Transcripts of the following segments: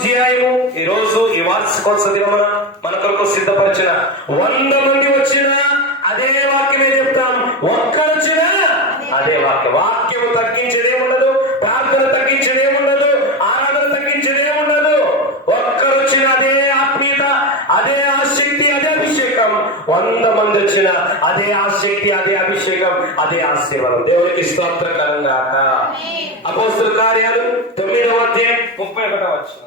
అధ్యాయము ఈ రోజు ఈ వార్షికోత్సవ దినమున మన కొరకు సిద్ధపరిచిన 100 మంది వచ్చినా అదే వాక్యమే చెప్తాం. ఒక్కరొచ్చినా అదే వాక్యము తగ్గించేదేముండదు, ప్రార్థన తగ్గించేదేముండదు, ఆరాధన తగ్గించేదేముండదు. ఒక్కరొచ్చిన అదే ఆత్మీయత, అదే ఆసక్తి, అదే అభిషేకం. 100 మంది వచ్చిన అదే ఆసక్తి, అదే అభిషేకం, అదే ఆశీర్వాదం. దేవునికి స్తోత్రకరం గాక. అపోస్తలుల కార్యాలు 9వ అధ్యాయం 31వ వచనం.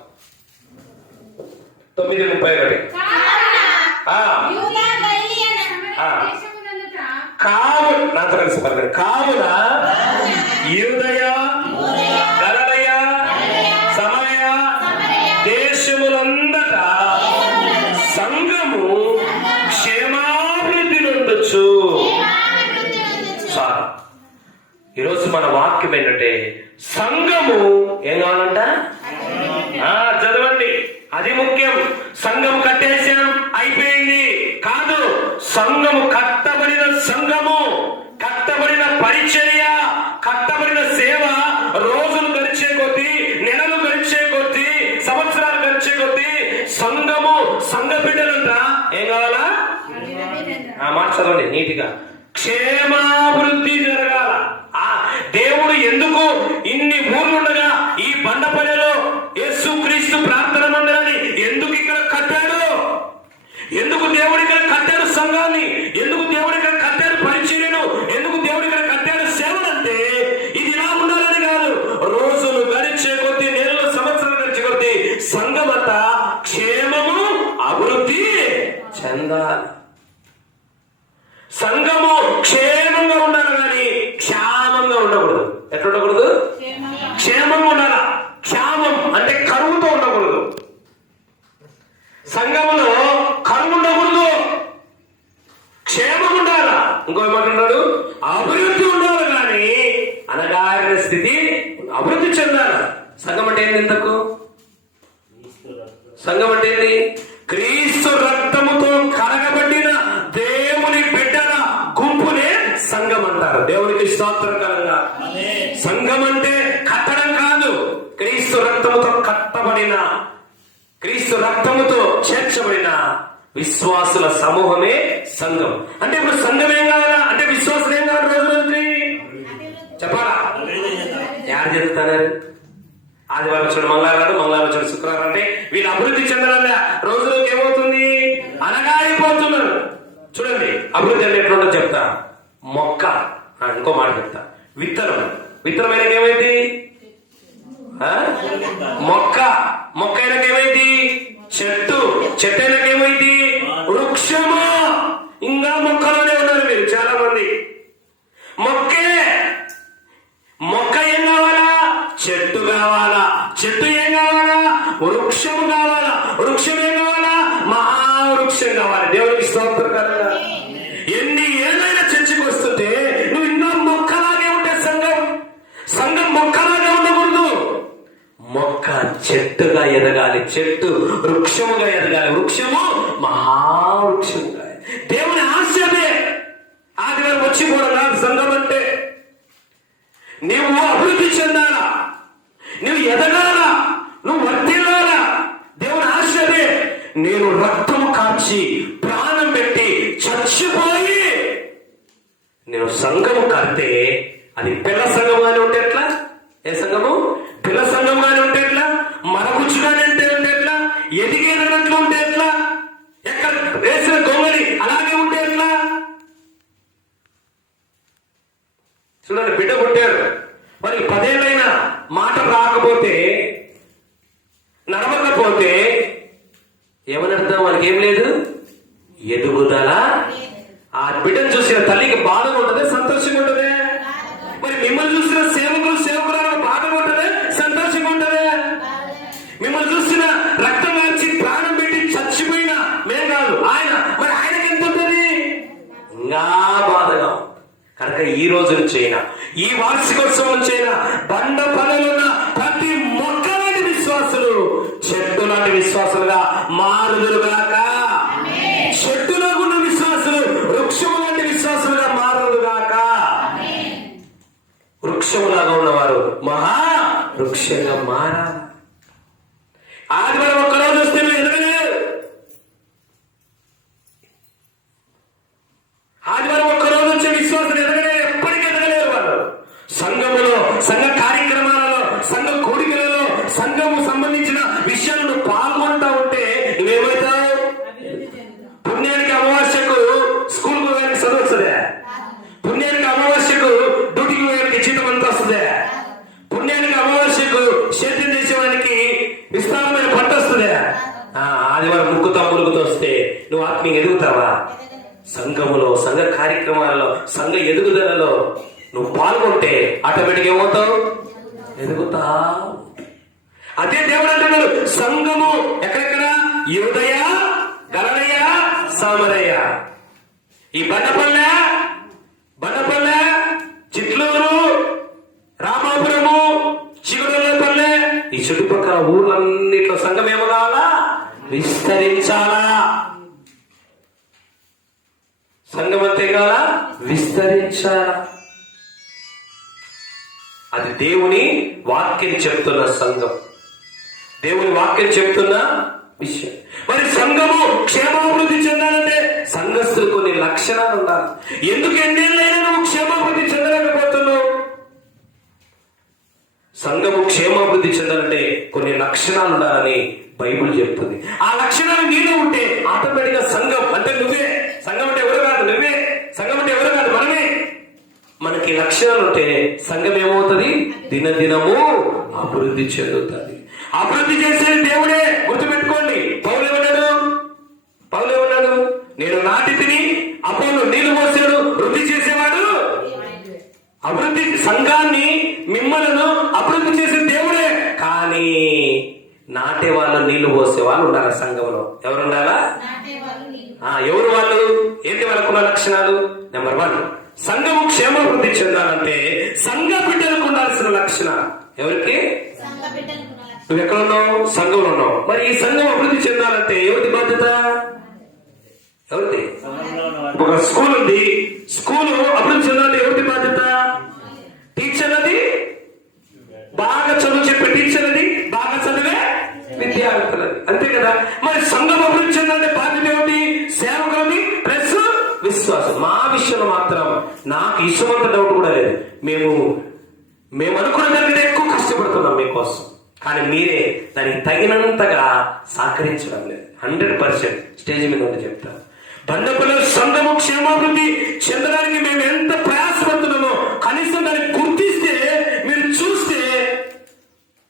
9:31. నాతో కలిసి పలకండి. కావున యూదయ, గలిలయ, సమరయ దేశములందటా సంఘము క్షేమాభివృద్ధి నొందొచ్చు. సార్, ఈరోజు మన వాక్యం ఏంటంటే సంఘము ఏం కావాలంట? చదవండి, అది ముఖ్యం. సంఘం కట్టేశాం అయిపోయింది కాదు. సంఘము కట్టబడిన సంఘము, కట్టబడిన పరిచర్య, కట్టబడిన సేవ రోజులు గడిచే కొద్దీ, నెలలు గడిచే కొద్దీ, సంవత్సరాలు గడిచే కొద్దీ సంఘము, సంఘ బిడ్డలంట ఏం కావాలా? మార్చదండి నీటిగా. క్షేమాభివృద్ధి జరగాల. దేవుడు ఎందుకు ఇన్ని ఊర్లుండగా ఈ బండపల్లిలో యేసుక్రీస్తు ప్రార్థన మందిరాన్ని ఎందుకు ఇక్కడ కట్టాడు? ఎందుకు దేవుడు ఇక్కడ కట్టాడు సంఘాన్ని? ఎందుకు దేవుడు ఇక్కడ కట్టాడు పరిచర్యను? ఎందుకు దేవుడు ఇక్కడ కట్టాడు సేవలంటే ఇది ఇలా ఉండాలని కాదు. రోజులు గడిచే కొద్దీ, నెలలు, సంవత్సరాలు గడిచే కొద్దీ సంఘమంతా క్షేమము, అభివృద్ధి చెందాలి. సంఘము క్షేమంగా ఉండాలి కానీ క్షేమంగా ఉండకూడదు. ఎట్లా ఉండకూడదు? క్షేమంగా ఉండాలా. క్షేమం అంటే కరువుతో ఉండకూడదు. సంఘములో కరువు ఉండకూడదు, క్షేమం ఉండాలా. ఇంకో ఏమంటున్నాడు? అభివృద్ధి ఉండాలి కానీ అనగారిన స్థితి అభివృద్ధి చెందాలి. సంఘం అంటే ఏంటి? ఇంతకు సంఘం అంటే ఏంటి? క్రీస్తు రక్తముతో కడగబడిన దేవుని బిడ్డల గుంపునే సంఘం అంటారు. దేవునికి స్తోత్రకరంగా. సంఘం అంటే కట్టడం కాదు, క్రీస్తు రక్తముతో కట్టబడిన, క్రీస్తు రక్తముతో చేర్చబడిన విశ్వాసుల సమూహమే సంఘం. అంటే ఇప్పుడు సంఘం ఏం కావాలా? అంటే విశ్వాసులు ఏం కావాలి? రోజులకి చెప్పాలా? యారు చెప్తారు? ఆదివారం వచ్చాడు మంగళవారం, మంగళవారం వచ్చాడు శుక్రవారం. అంటే వీళ్ళు అభివృద్ధి చెందాలన్నా రోజులోకి ఏమవుతుంది? అనగారిపోతున్నారు. చూడండి, అభివృద్ధి అంటే ఎట్లుంటో చెప్తా. మొక్క, ఇంకో మాట చెప్తా. విత్తనం, విత్తనం అయినాక ఏమైంది? మొక్క, మొక్క అయినాక ఏమైంది? చెట్టు, చెట్టు అయినాక ఏమైంది? వృక్షము. ఇంకా మొక్కలోనే ఉన్నారు మీరు చాలా మంది. మొక్కే, మొక్క ఏం కావాలా? చెట్టు కావాలా. చెట్టు ఏం కావాలా? వృక్షము కావాలా. వృక్షం ఏం కావాలా? మహావృక్షం కావాలి. దేవునికి స్తోత్రకరంగా. ఎన్ని ఏదైనా చర్చకు వస్తుంటే నువ్వు ఇంకా మొక్కలాగే ఉంటే సంఘం, సంఘం మొక్కలాగే ఉండకూడదు. మొక్క చెట్టుగా ఎదగాలి, చెట్టు వృక్షముగా ఎదగాలి, వృక్షము మహావృక్షముగా. దేవుని ఆశయమే ఆదివారం వచ్చిపోవడం కాదు సంఘం అంటే. నువ్వు అభివృద్ధి చెందాలా, నువ్వు ఎదగాలా, నువ్వు వర్ధిల్లాలా. దేవుని ఆశయమే. నేను రక్తము కాచి ప్రాణం పెట్టి చచ్చిపోయి నేను సంఘము కడితే అది పిల్ల సంఘంగానే ఉంటే ఎట్లా? ఏ సంఘము? పిల్ల సంఘంగానే ఉంటే ఎట్లా? మరగుచ్చుగానే ఉంటే ఎట్లా? ఎదిగేదన్నట్లు ఉంటే ఎట్లా? ఎక్కడ వేసిన గొంగలి అలాగే ఉంటే ఎట్లా? చూడండి, బిడ్డ పుట్టారు, మరి 10 ఏళ్ళైనా మాట రాకపోతే, నడవకపోతే ఏమని అర్థం? వాళ్ళకి ఏం లేదు, ఎదుగుదల. ఆ బిడ్డను చూసిన తల్లికి బాధగా ఉంటదే, సంతోషంగా ఉంటదే? మరి మిమ్మల్ని చూసిన సేవకులు, సేవకురాలు బాధగా ఉంటదే, సంతోషంగా ఉంటదే? మిమ్మల్ని చూసిన రక్తం మార్చి ప్రాణం పెట్టి చచ్చిపోయినా మేం కాదు ఆయన, మరి ఆయనకి ఎంత ఉంటుంది? ఇంకా బాధగా. కనుక ఈ రోజు నుంచి అయినా, ఈ వార్షికోత్సవం నుంచి అయినా బండ పనులున్న ప్రతి మొక్క లాంటి విశ్వాసులు చెట్టు లాంటి విశ్వాసులుగా మారుదురుగాక. చెట్టులో ఉన్న విశ్వాసులు వృక్షము లాంటి విశ్వాసులుగా మారుదుగాక. వృక్షములాగా ఉన్నవారు మహా వృక్షంగా మారాలి. విషయాలు నువ్వు పాల్గొంటా ఉంటే నువ్వేమవుతావు? పుణ్యానికి అమావాస్యకు స్కూల్కి పోయానికి చదువు వస్తుందే? పుణ్యానికి అమావాస్యకు డ్యూటీకి పోయానికి జీతం అంతా వస్తుందే? పుణ్యానికి అమావాస్యకు సేద్యం చేసేవానికి విస్తారమైన పంట వస్తుందే? ఆదివారం ముక్కుతో మురుగుతో వస్తే నువ్వు ఆత్మీయంగా ఎదుగుతావా? సంఘములో, సంఘ కార్యక్రమాలలో, సంఘ ఎదుగుదలలో నువ్వు పాల్గొంటే ఆటోమేటిక్ ఏమవుతావు? ఎదుగుతావు. అదే దేవుడు అంటున్నాడు, సంఘము ఎక్కడెక్కడ? యూదయ, గలిలయ, సామరయ. ఈ బండపల్లె, చిట్లూరు, రామాపురము, చిగురుపల్లె, ఈ చుట్టుపక్కల ఊర్లన్నిట్లో సంఘం ఏమో కావాలా? విస్తరించాలా. సంఘం అంతే కావాలా? విస్తరించాలా. అది దేవుని వాక్యం చెప్తున్న సంఘం, దేవుని వాక్యం చెప్తున్న విషయం. మరి సంఘము క్షేమాభివృద్ధి చెందాలంటే సంఘస్థులు కొన్ని లక్షణాలు ఉండాలి. ఎందుకు ఎన్నేళ్ళైనా నువ్వు క్షేమాభివృద్ధి చెందలేకపోతున్నావు? సంఘము క్షేమాభివృద్ధి చెందాలంటే కొన్ని లక్షణాలు ఉండాలని బైబిల్ చెప్తుంది. ఆ లక్షణాలు నీలో ఉంటే ఆటోమేటిక్ గా సంఘం అంటే నువ్వే. సంఘం అంటే ఎవరు కాదు, నువ్వే. సంఘం అంటే ఎవరు కాదు, మనమే. మనకి లక్షణాలు ఉంటే సంఘం ఏమవుతుంది? దినదినము అభివృద్ధి చెందుతుంది. అభివృద్ధి చేసేది దేవుడే, గుర్తుపెట్టుకోండి. పౌలు ఏమన్నాడు? నేను నాటి తిని అపోలో నీళ్లు పోసాడు, వృద్ధి చేసేవాడు అభివృద్ధి. సంఘాన్ని మిమ్మలను అభివృద్ధి చేసే దేవుడే. కానీ నాటే వాళ్ళు, నీళ్లు పోసే వాళ్ళు ఉండాలి సంఘంలో. ఎవరు ఉండాలా? ఎవరు వాళ్ళు? ఏంటి వాళ్ళకున్న లక్షణాలు? నెంబర్ 1, సంఘము క్షేమాభివృద్ధి చెందాలంటే సంఘ బిడ్డలకు ఉండాల్సిన లక్షణాలు. ఎవరికి? నువ్వు ఎక్కడ ఉన్నావు? సంఘంలో ఉన్నావు. మరి ఈ సంఘం అభివృద్ధి చెందాలంటే ఎవరి బాధ్యత? ఎవరిది? ఒక స్కూల్ ఉంది, స్కూల్ అభివృద్ధి చెందాలంటే ఎవరి బాధ్యత? టీచర్లది. బాగా చదువు చెప్పే టీచర్లది, బాగా చదివే విద్యార్థులది. అంతే కదా. మరి సంఘం అభివృద్ధి చెందాలంటే బాధ్యత ఏమిటి? సేవకులది ప్లస్ విశ్వాసం. మా విషయంలో మాత్రం నాకు ఇష్టమంత డౌట్ కూడా లేదు. మేము అనుకున్న దానికంటే ఎక్కువ కష్టపడుతున్నాం మీకోసం. కానీ మీరే దానికి తగినంతగా సహకరించడం లేదు. 100% స్టేజ్ మీద ఉండి చెప్తాను. బండపల్లి సంఘము క్షేమాభివృద్ధి చెందడానికి మేము ఎంత ప్రయాసపడుతున్నామో కనీసం దాన్ని గుర్తిస్తే, మీరు చూస్తే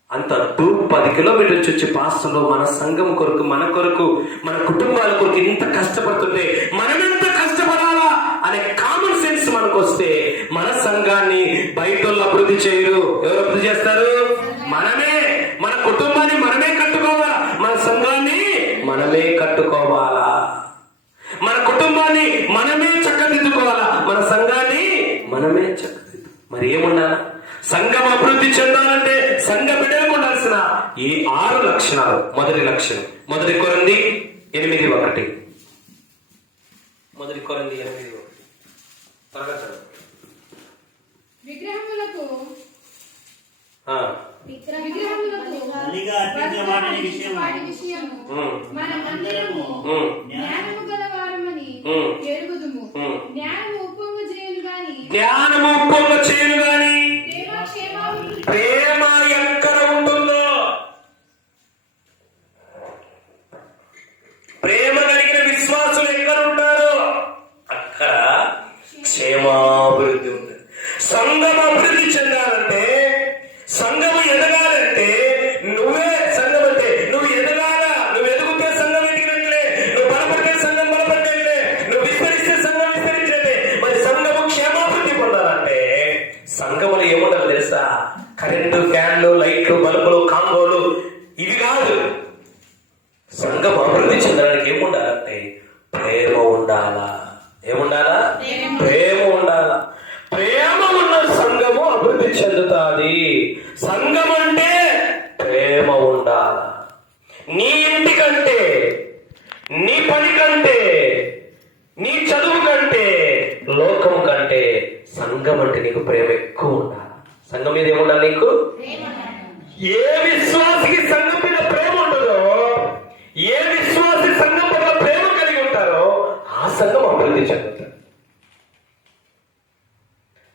అంత 10 కిలోమీటర్స్ వచ్చే పాస్టర్లో మన సంఘం కొరకు, మన కొరకు, మన కుటుంబాల కొరకు ఇంత కష్టపడుతుంటే మనమెంత కష్టపడాలా అనే కామన్ సెన్స్ మనకు వస్తే మన సంఘాన్ని బయట అభివృద్ధి చేయరు. ఎవరు అభివృద్ధి చేస్తారు? మనమే. మన కుటుంబాన్ని మనమే కట్టుకోవాలా, మన సంఘాన్ని మనమే కట్టుకోవాలా, మన కుటుంబాన్ని మనమే చక్కదిద్దుకోవాలా, మన సంఘాన్ని మనమే చక్కదిద్దు. మరి ఏముండాలా? సంఘం అభివృద్ధి చెందాలంటే సంఘ బిడ్డలకు ఉండాల్సిన ఈ 6 లక్షణాలు. మొదటి లక్షణం 1 కొరింథీ 8:1. 1 కొరింథీ 8:1 త్వరగా చదువు. విగ్రహములకు వాటి విషయము మనమందరము జ్ఞానము గలవారమని ఎరుగుదుము. జ్ఞానము ఉప్పొంగు చేయను గాని ప్రేమ ఎక్కడ ఉంటుందో, ప్రేమ కలిగిన విశ్వాసులు ఎక్కడ ఉంటారో అక్కడ క్షేమాభివృద్ధి ఉంటుంది. సంఘం అభివృద్ధి చెందాలంటే, సంఘము ఎదగాలంటే నువ్వే సంఘం అంటే నువ్వు ఎదగాలా. నువ్వు ఎదుగుతే సంఘం ఎదిగినట్లే, నువ్వు బలపడితే సంఘం బలపడినట్లే, నువ్వు విస్తరిస్తే సంఘం విస్తరించేట్లే. మరి సంఘము క్షేమాభివృద్ధి పొందాలంటే సంఘములు ఏముండాలి తెలుసా? కరెంటు, ఫ్యాన్లు, లైట్లు, బల్బులు, కాంగోలు ఇవి కాదు. సంఘం అభివృద్ధి చెందడానికి ఏముండాలంటే ప్రేమ ఉండాలా. ఏముండాలా? ప్రేమ ఉండాలా. ప్రేమ ఉన్న సంఘము అభివృద్ధి చెందుతాది. సంఘం అంటే ప్రేమ ఉండాలా. నీ ఇంటి కంటే, నీ పని కంటే, నీ చదువు కంటే, లోకం కంటే సంఘం అంటే నీకు ప్రేమ ఎక్కువ ఉండాలి. సంఘం మీద ఏముండాలి నీకు? ఏ విశ్వాసికి సంఘం మీద ప్రేమ ఉంటుందో, ఏ విశ్వాసి సంఘం పట్ల ప్రేమ కలిగి ఉంటారో ఆ సంఘం అభివృద్ధి చెందుతుంది.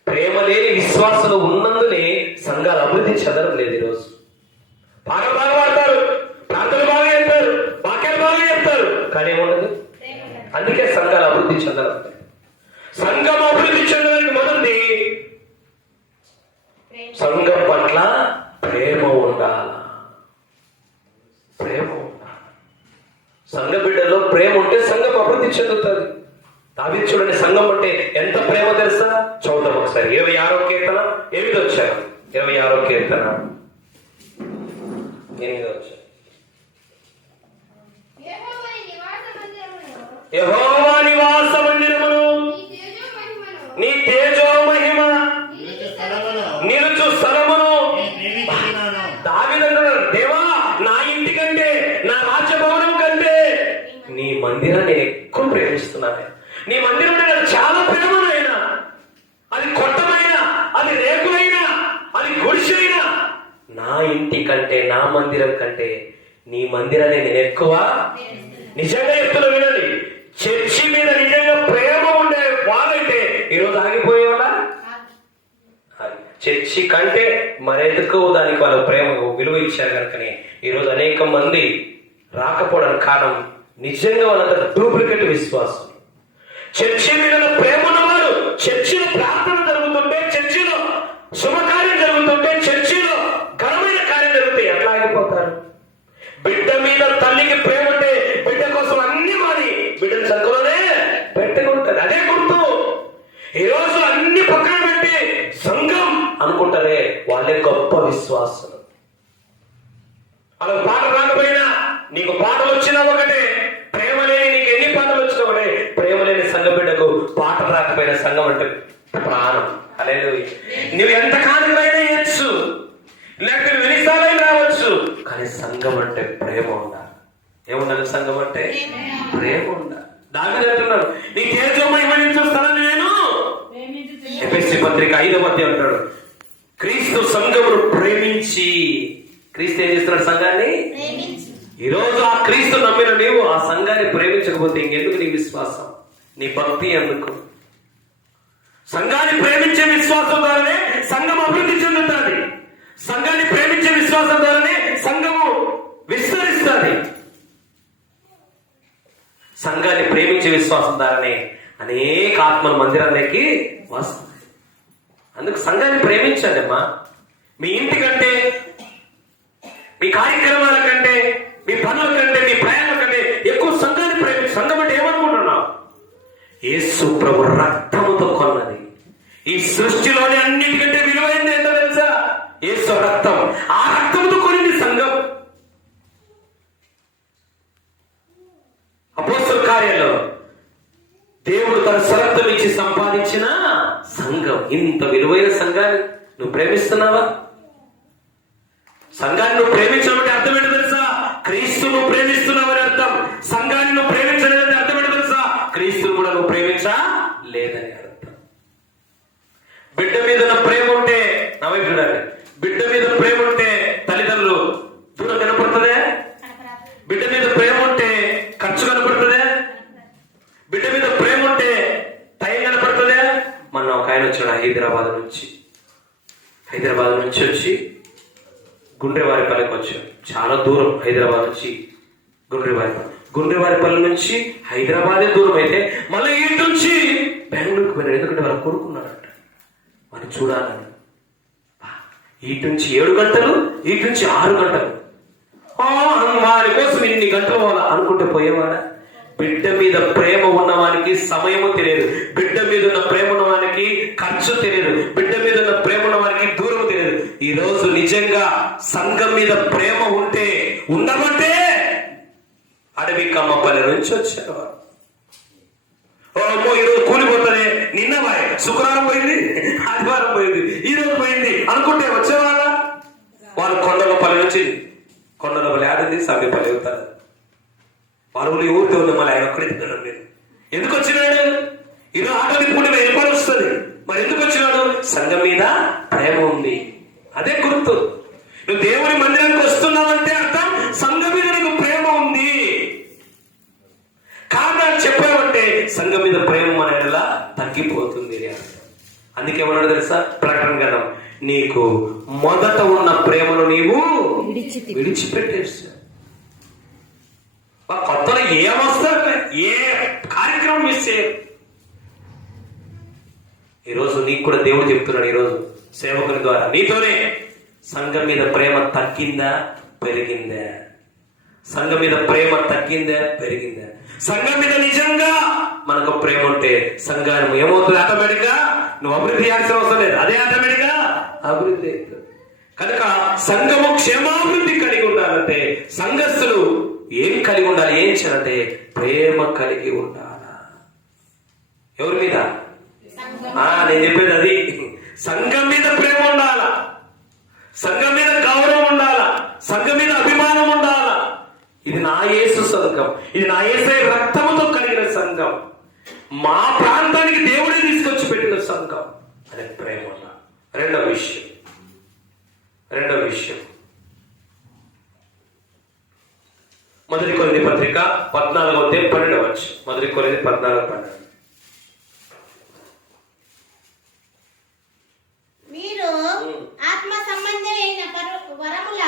ప్రేమ లేని విశ్వాసులు ఉన్నందునే సంఘాలు అభివృద్ధి చెందడం లేదు. ఈరోజు పాటలు బాగా పాడతారు, అందుకే సంఘాలు అభివృద్ధి చెందాలంటే, సంఘం అభివృద్ధి చెందడానికి మొదటి సంఘం పట్ల ప్రేమ ఉండాలి. ప్రేమ ఉండాలి. సంఘ బిడ్డలో ప్రేమ ఉంటే సంఘం అభివృద్ధి చెందుతుంది. దావీదు చూడండి, సంఘం అంటే ఎంత ప్రేమ తెలుసా? చూద్దాం ఒకసారి 26వ కీర్తన 8 వచ్చారు. 26వ కీర్తన 8 వచ్చారు. యెహోవా నివాస మందిరమును నీ తేజో మహిమ నిలుచు స్థలమును. దావీదు అంటున్నాడు, దేవా నా ఇంటి కంటే, నా రాజ్యభవనం కంటే నీ మందిరాన్ని ఎక్కువ ప్రేమిస్తున్నాను. నీ మందిరం అంటే నాకు చాలా ప్రేమనైనా, అది కొట్టమైనా, అది రేకులైనా, అది గుడిసైనా, నా ఇంటి కంటే, నా మందిరం కంటే నీ మందిరాన్ని నేను ఎక్కువ. నిజంగా చెప్తున్నా వినండి, చర్చి మీద నిజంగా ప్రేమ ఉండే వాళ్ళంటే ఈరోజు ఆగిపోయేవాళ్ళ. చర్చి కంటే మరెందుకు దానికి వాళ్ళ ప్రేమ విలువ ఇచ్చారు కనుకనే ఈరోజు అనేక మంది రాకపోవడానికి కారణం నిజంగా వాళ్ళంతా డూప్లికేట్ విశ్వాసం. చర్చి మీద ప్రేమ ఉన్నవారు చర్చిలో ప్రార్థన జరుగుతుంటే, చర్చిలో శుభకార్యం జరుగుతుంటే, చర్చిలో ఘనమైన కార్యం జరిగితే ఎట్లా ఆగిపోతారు? బిడ్డ మీద తల్లికి ప్రేమ ఉంటే బిడ్డ కోసం అన్ని మారి బిడ్డను సంఖ్యలోనే పెట్టుకుంటారు. అదే గుర్తు. ఈరోజు అన్ని పక్కన పెట్టి సంఘం అనుకుంటారే వాళ్ళే గొప్ప విశ్వాసం. అలా పాట రాకపోయినా నీకు పాటలు వచ్చినా ఒకటే, ప్రేమ లేని నీకు ఎన్ని పాటలు వచ్చినా ఒకటే. ప్రేమ లేని సంఘ బిడ్డకు పాట రాకపోయిన సంఘం అంటే ప్రాణం. హల్లెలూయా. నువ్వు ఎంత కానుకైనా ఇవ్వచ్చు, లేకపోతే నువ్వు ఎన్నిసార్లైనా రావచ్చు, కానీ సంఘం అంటే ప్రేమ ఉండాలి. ఏముండాలి? సంఘం అంటే ప్రేమ ఉండాలి. దావీదు అంటున్నాడు, నీ తేజోమహిమ నిలుచు స్థలాన్ని నేను. ఎఫెసీ పత్రిక 5వ అధ్యాయం అంటాడు, క్రీస్తు సంఘమును ప్రేమించి. క్రీస్తు ఏం చేస్తున్నాడు? సంఘాన్ని. ఈరోజు ఆ క్రీస్తు నమ్మిన నీవు ఆ సంఘాన్ని ప్రేమించకపోతే ఇంకెందుకు నీ విశ్వాసం, నీ భక్తి ఎందుకు? సంఘాన్ని ప్రేమించే విశ్వాసం ద్వారానే సంఘం అభివృద్ధి చెందుతుంది. సంఘాన్ని ప్రేమించే విశ్వాసం ద్వారానే సంఘము విస్తరిస్తుంది. సంఘాన్ని ప్రేమించే విశ్వాసం ద్వారానే అనేక ఆత్మల మందిరానికి వస్తాయి. అందుకు సంఘాన్ని ప్రేమించండి అమ్మా. మీ ఇంటి కంటే, మీ కార్యక్రమాల కంటే, మీ పనుల కంటే, మీ ప్రయాణాల కంటే ఎక్కువ సంఘాన్ని ప్రేమించు. సంఘం అంటే ఏమనుకుంటున్నావు? యేసు ప్రభు రక్తముతో కొన్నది. ఈ సృష్టిలోని అన్నిటికంటే విలువైంది ఏంటో తెలుసా? యేసు రక్తం. ఆ రక్తంతో కొనింది సంఘం. అపోస్తలుల కార్యాల్లో దేవుడు తన స్వరక్తం ఇచ్చి సంపాదించిన సంఘం. ఇంత విలువైన సంఘాన్ని నువ్వు ప్రేమిస్తున్నావా? సంఘాన్ని నువ్వు ప్రేమించడం అంటే అర్థం ఏంటో తెలుసా? క్రీస్తును ప్రేమిస్తున్నావని అర్థం. సంఘాన్ని నువ్వు ప్రేమించలేదంటే అర్థం ఏంటో తెలుసా? క్రీస్తును కూడా నువ్వు ప్రేమించలేదని అర్థం. బిడ్డ మీద ఉన్న ప్రేమ ఉంటే, నా వైపు చూడాలి, బిడ్డ మీద ప్రేమ ఉంటే తల్లిదండ్రులు దూరం కనపడుతుందే. బిడ్డ మీద ప్రేమ ఉంటే ఖర్చు కనపడుతుందే. బిడ్డ మీద ప్రేమ ఉంటే టైం కనపడుతుందే. మొన్న ఒక ఆయన వచ్చాడు హైదరాబాద్ నుంచి వచ్చి గుండ్రేవారిపల్లికి వచ్చాడు. చాలా దూరం హైదరాబాద్ నుంచి గుండ్రేవారిపల్లి నుంచి హైదరాబాదే దూరం అయితే మళ్ళీ ఈ నుంచి బెంగళూరుకి పోయినాడు. ఎందుకంటే వాళ్ళు కొనుక్కున్నారంట, వాళ్ళు చూడాలని. ఈ నుంచి 7 గంటలు, ఈ నుంచి 6 గంటలు. వారి కోసం ఇన్ని గంటలు అనుకుంటే పోయేవాడా? బిడ్డ మీద ప్రేమ ఉన్నవానికి సమయము తెలియదు. బిడ్డ మీద ఉన్న ప్రేమ ఉన్నవానికి ఖర్చు తెలియదు. బిడ్డ మీద ఉన్న ప్రేమ ఉన్నవానికి దూరం తెలియదు. ఈ రోజు నిజంగా సంఘం మీద ప్రేమ ఉంటే ఉండబట్టే అడవి కమ్మపల్లి నుంచి వచ్చారు. ఈరోజు కూలిపోతుంది, నిన్న శుక్రవారం పోయింది, ఆదివారం పోయింది, ఈ రోజు పోయింది అనుకుంటే వచ్చేవాళ్ళ. వాళ్ళు కొండలపల్లి నుంచి, కొండలపల్లి ఆడింది సమీపల్లి అవుతారు. వాళ్ళు ఊరికే ఉంది, మళ్ళీ ఆయన ఒక్కడే తిన్నాడు. మీరు ఎందుకు వచ్చినాడు? ఈరోజు ఆటో పూట వెళ్ళిపోయి వస్తుంది. మరి ఎందుకు వచ్చినాడు? సంఘం మీద ప్రేమ ఉంది. అదే గుర్తు. నువ్వు దేవుని మందిరానికి వస్తున్నావంటే అర్థం సంఘం మీద నీకు ప్రేమ ఉంది. కారణాలు చెప్పావంటే సంఘం మీద ప్రేమ మన ఎలా తగ్గిపోతుంది. అందుకేమన్నాడు తెలుసా? ప్రకటన గ్రంథం, నీకు మొదట ఉన్న ప్రేమను నీవు విడిచిపెట్టేస్తా. కొత్తలో ఏమొస్తారు, ఏ కార్యక్రమం కార్యక్రమం మిస్ చేయరు. ఈరోజు నీకు కూడా దేవుడు చెప్తున్నాడు, ఈరోజు సేవకుని ద్వారా నీతోనే, సంఘం మీద ప్రేమ తగ్గిందా పెరిగిందా? సంఘం మీద ప్రేమ తగ్గిందా పెరిగిందా? సంఘం మీద నిజంగా మనకు ప్రేమ ఉంటే సంఘాన్ని ఏమవుతుంది? ఆటోమేటిక్ గా నువ్వు అభివృద్ధి చేయాల్సిన అవసరం లేదు, అదే ఆటోమేటిక్ గా అభివృద్ధి అవుతుంది. కనుక సంఘము క్షేమాభివృద్ధి కలిగి ఉండాలంటే సంఘస్థులు ఏం కలిగి ఉండాలి? ఏం చేయాలంటే ప్రేమ కలిగి ఉండాలా. ఎవరి మీద? నేను చెప్పేది అది. సంఘం మీద ప్రేమ ఉండాలా, సంఘం మీద గౌరవం ఉండాలా, సంఘం మీద అభిమానం ఉండాలా. ఇది నా యేసు సంఘం, ఇది నా యేసే రక్తముతో కలిగిన సంఘం, మా ప్రాంతానికి దేవుడే తీసుకొచ్చి పెట్టిన సంఘం అనే ప్రేమ ఉండాలి. రెండవ విషయం మొదటి కొరింథీ పత్రిక 14:12. మొదటి కొరింథీ 14:12. మీరు ఆత్మ సంబంధి అయిన వరముల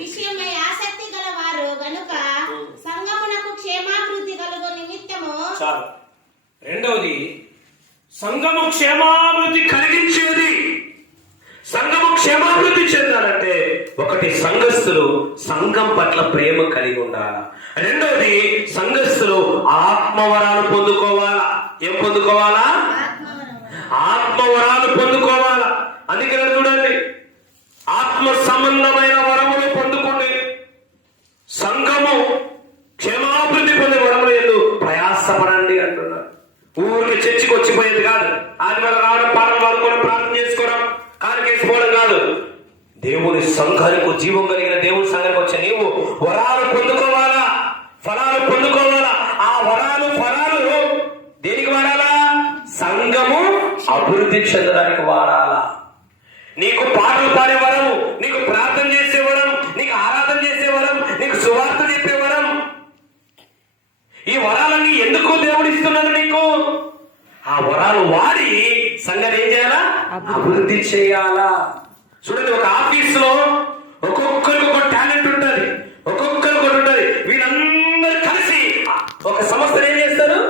విషయమై ఆసక్తి గల వారు గనుక సంఘమునకు క్షేమాభివృద్ధి కలుగు నిమిత్తము. చాలు. రెండవది, సంఘము క్షేమాభివృద్ధి కలిగించేది. సంఘము క్షేమాభివృద్ధి చెందాలంటే ఒకటి, సంఘస్థులు సంఘం పట్ల ప్రేమ కలిగి ఉండాలా. రెండవది, సంఘస్థులు ఆత్మవరాలు పొందుకోవాలా. ఏం పొందుకోవాలా? ఆత్మవరాలు పొందుకోవాలా. అందుకని చూడండి, ఆత్మ సంబంధమైన వరములు పొందుకోండి. సంఘము క్షేమాభివృద్ధి పొందే వరములు ఎందుకు ప్రయాసపడండి అంటున్నారు. ఊరికి చర్చికి వచ్చిపోయేది కాదు, ఆదివారం రావడం, పాటలు పాడుకోవడం, ప్రార్థన చేసుకోవడం, కానికేసుకోవడం కాదు. దేవుని సంఘానికి, జీవం కలిగిన దేవుని సంఘానికి వచ్చే నీవు వరాలు పొందుకోవాలా, ఫలాలు పొందుకోవాలా. ఆ వరాలు ఫలాలు దేనికి వాడాలా? సంఘము అభివృద్ధి చెందడానికి వాడాలా. నీకు పాటలు పాడే వరం, నీకు ప్రార్థన చేసే వరం, నీకు ఆరాధన చేసే వరం, నీకు సువార్త చెప్పే వరం, ఈ వరాలన్నీ ఎందుకు దేవుడు ఇస్తున్నాడు నీకు? ఆ వరాలు వాడి సంఘం ఏం చేయాలా? అభివృద్ధి చేయాలా. చూడండి, ఒక ఆఫీస్ లో ఒక్కొక్కరికి ఒక టాలెంట్ ఉంటుంది, ఒక్కొక్కరికి ఒకటి ఉంటుంది. వీళ్ళందరూ కలిసి ఒక సంస్థను ఏం చేస్తారు?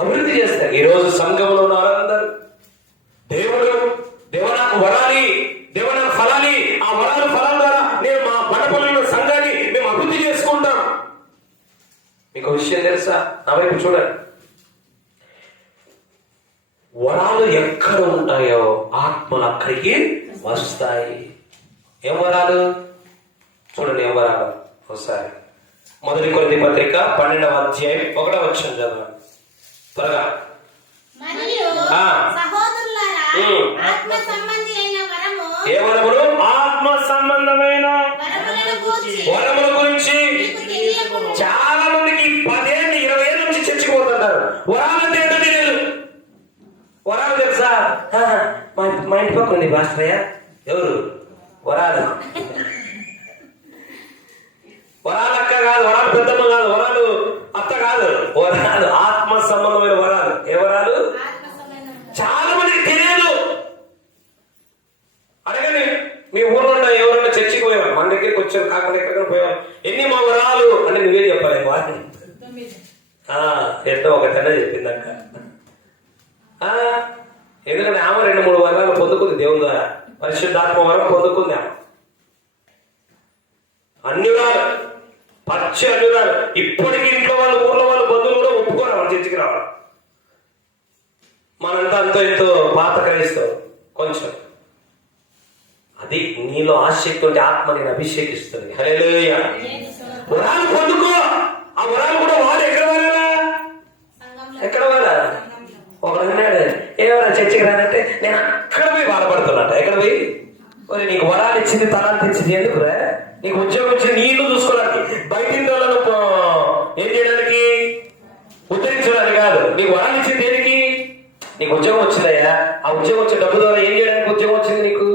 అభివృద్ధి చేస్తారు. ఈ రోజు సంఘంలో ఉన్న వారందరూ దేవుడు నాకు వరాలి, దేవుడు నాకు ఫలాలి, ఆ వరాలు ఫలాల ద్వారా నేను మా బడపల్లిలో సంఘాన్ని మేము అభివృద్ధి చేసుకుంటాం. మీకు విషయం తెలుసా? నా వైపు చూడండి, వరాలు ఎక్కడ ఉంటాయో ఆత్మలు అక్కడికి వస్తాయి. ఏం వరాలు? చూడండి, ఏం వరాలు ఒకసారి మొదటి కొరింథీ పత్రిక 12:1 చదవండి త్వరగా. మరియు సహోదరులారా, ఆత్మ సంబంధి అయిన వరము, ఏ వరములు? ఆత్మ సంబంధమైన వరముల గురించి చాలా మందికి 10 ఏళ్ళు 20 ఏళ్ళ నుంచి చర్చికి పోతుంటారు. వరాలంటే ఏంటో తెలియదు. వరాలు తెలుసా? మా ఇంటి పక్కన ఉంది భాస్కరయ్య. ఎవరు? వరాలు. వరాలు అక్క కాదు, వరాలు పెద్దమ్మ కాదు, వరాలు అత్త కాదు, వరాలు ఆత్మ సంబంధమైన వరాలు. ఏ వరాలు? చాలా మందికి తెలియదు. అడగండి, మీ ఊర్లో ఎవరైనా చర్చికి పోయేవారు, మన దగ్గరికి వచ్చారు కాకుండా ఎక్కడికైనా పోయేవారు, ఎన్ని మా వరాలు అంటే నువ్వే చెప్పాలి. వారిని ఎంతో ఒక తెల్ల చెప్పింది అక్క. ఎందుకంటే ఆమె 2-3 వరాలు పొందుకుంది దేవుని ద్వారా. పరిశుద్ధాత్మ వరం పొందుకుంది ఆమె. అన్యురాలు, పచ్చి అన్యురాలు. ఇప్పటికీ ఇంట్లో వాళ్ళు, ఊర్లో వాళ్ళు, బంధువులు కూడా ఒప్పుకోరు వాళ్ళ చర్చికి రావాలి. మనంతా అంతో ఎంతో పాత క్రైస్తవం కొంచెం. అది నీలో ఆసక్తి ఉంటే ఆత్మ నేను అభిషేకిస్తుంది. హల్లెలూయా. వరాలు పొందుకో. ఆ వరాలు కూడా వాడు ఎక్కడ వాడాలా? ఎక్కడ వాడా? ఒకడు అన్నాడు, ఏమైనా చర్చికి రానంటే నేను అక్కడ పోయి బాధపడుతున్నట్ట. ఎక్కడ పోయి? మరి నీకు వరాలు ఇచ్చింది, తలాలు తెచ్చింది ఎందుకురా? నీకు ఉద్యోగం వచ్చింది నీ ఇల్లు చూసుకోవడానికి, బయట వాళ్ళను ఏం చేయడానికి, ఉద్ధరించడానికి కాదు. నీకు వరాలు ఇచ్చింది దేనికి? నీకు ఉద్యోగం వచ్చిందయ్యా. ఆ ఉద్యోగం వచ్చే డబ్బు ద్వారా ఏం చేయడానికి ఉద్యోగం వచ్చింది నీకు?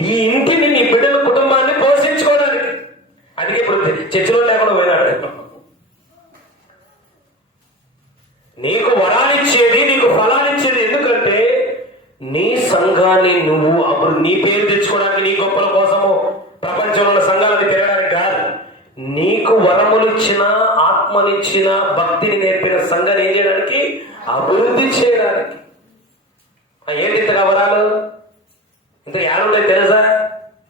నీ ఇంటిని, నీ బిడ్డల కుటుంబాన్ని పోషించుకోవడానికి. అందుకే ఇప్పుడు చర్చిలో లేకుండా పోయినాడు. నీకు వరాలిచ్చేది, నీకు ఫలాలిచ్చేది ఎందుకంటే నీ సంఘాన్ని నువ్వు అప్పుడు నీ పేరు తెచ్చుకోవడానికి, నీ గొప్పల కోసము ప్రపంచంలో ఉన్న సంఘాలని పెరగడానికి కాదు. నీకు వరములు ఇచ్చిన ఆత్మనిచ్చిన భక్తిని నేర్పిన సంఘాన్ని ఏం చేయడానికి? అభివృద్ధి చేయడానికి. ఏంటి ఇంతగా వరాలు? ఇంత ఏడుంటాయి తెలుసా?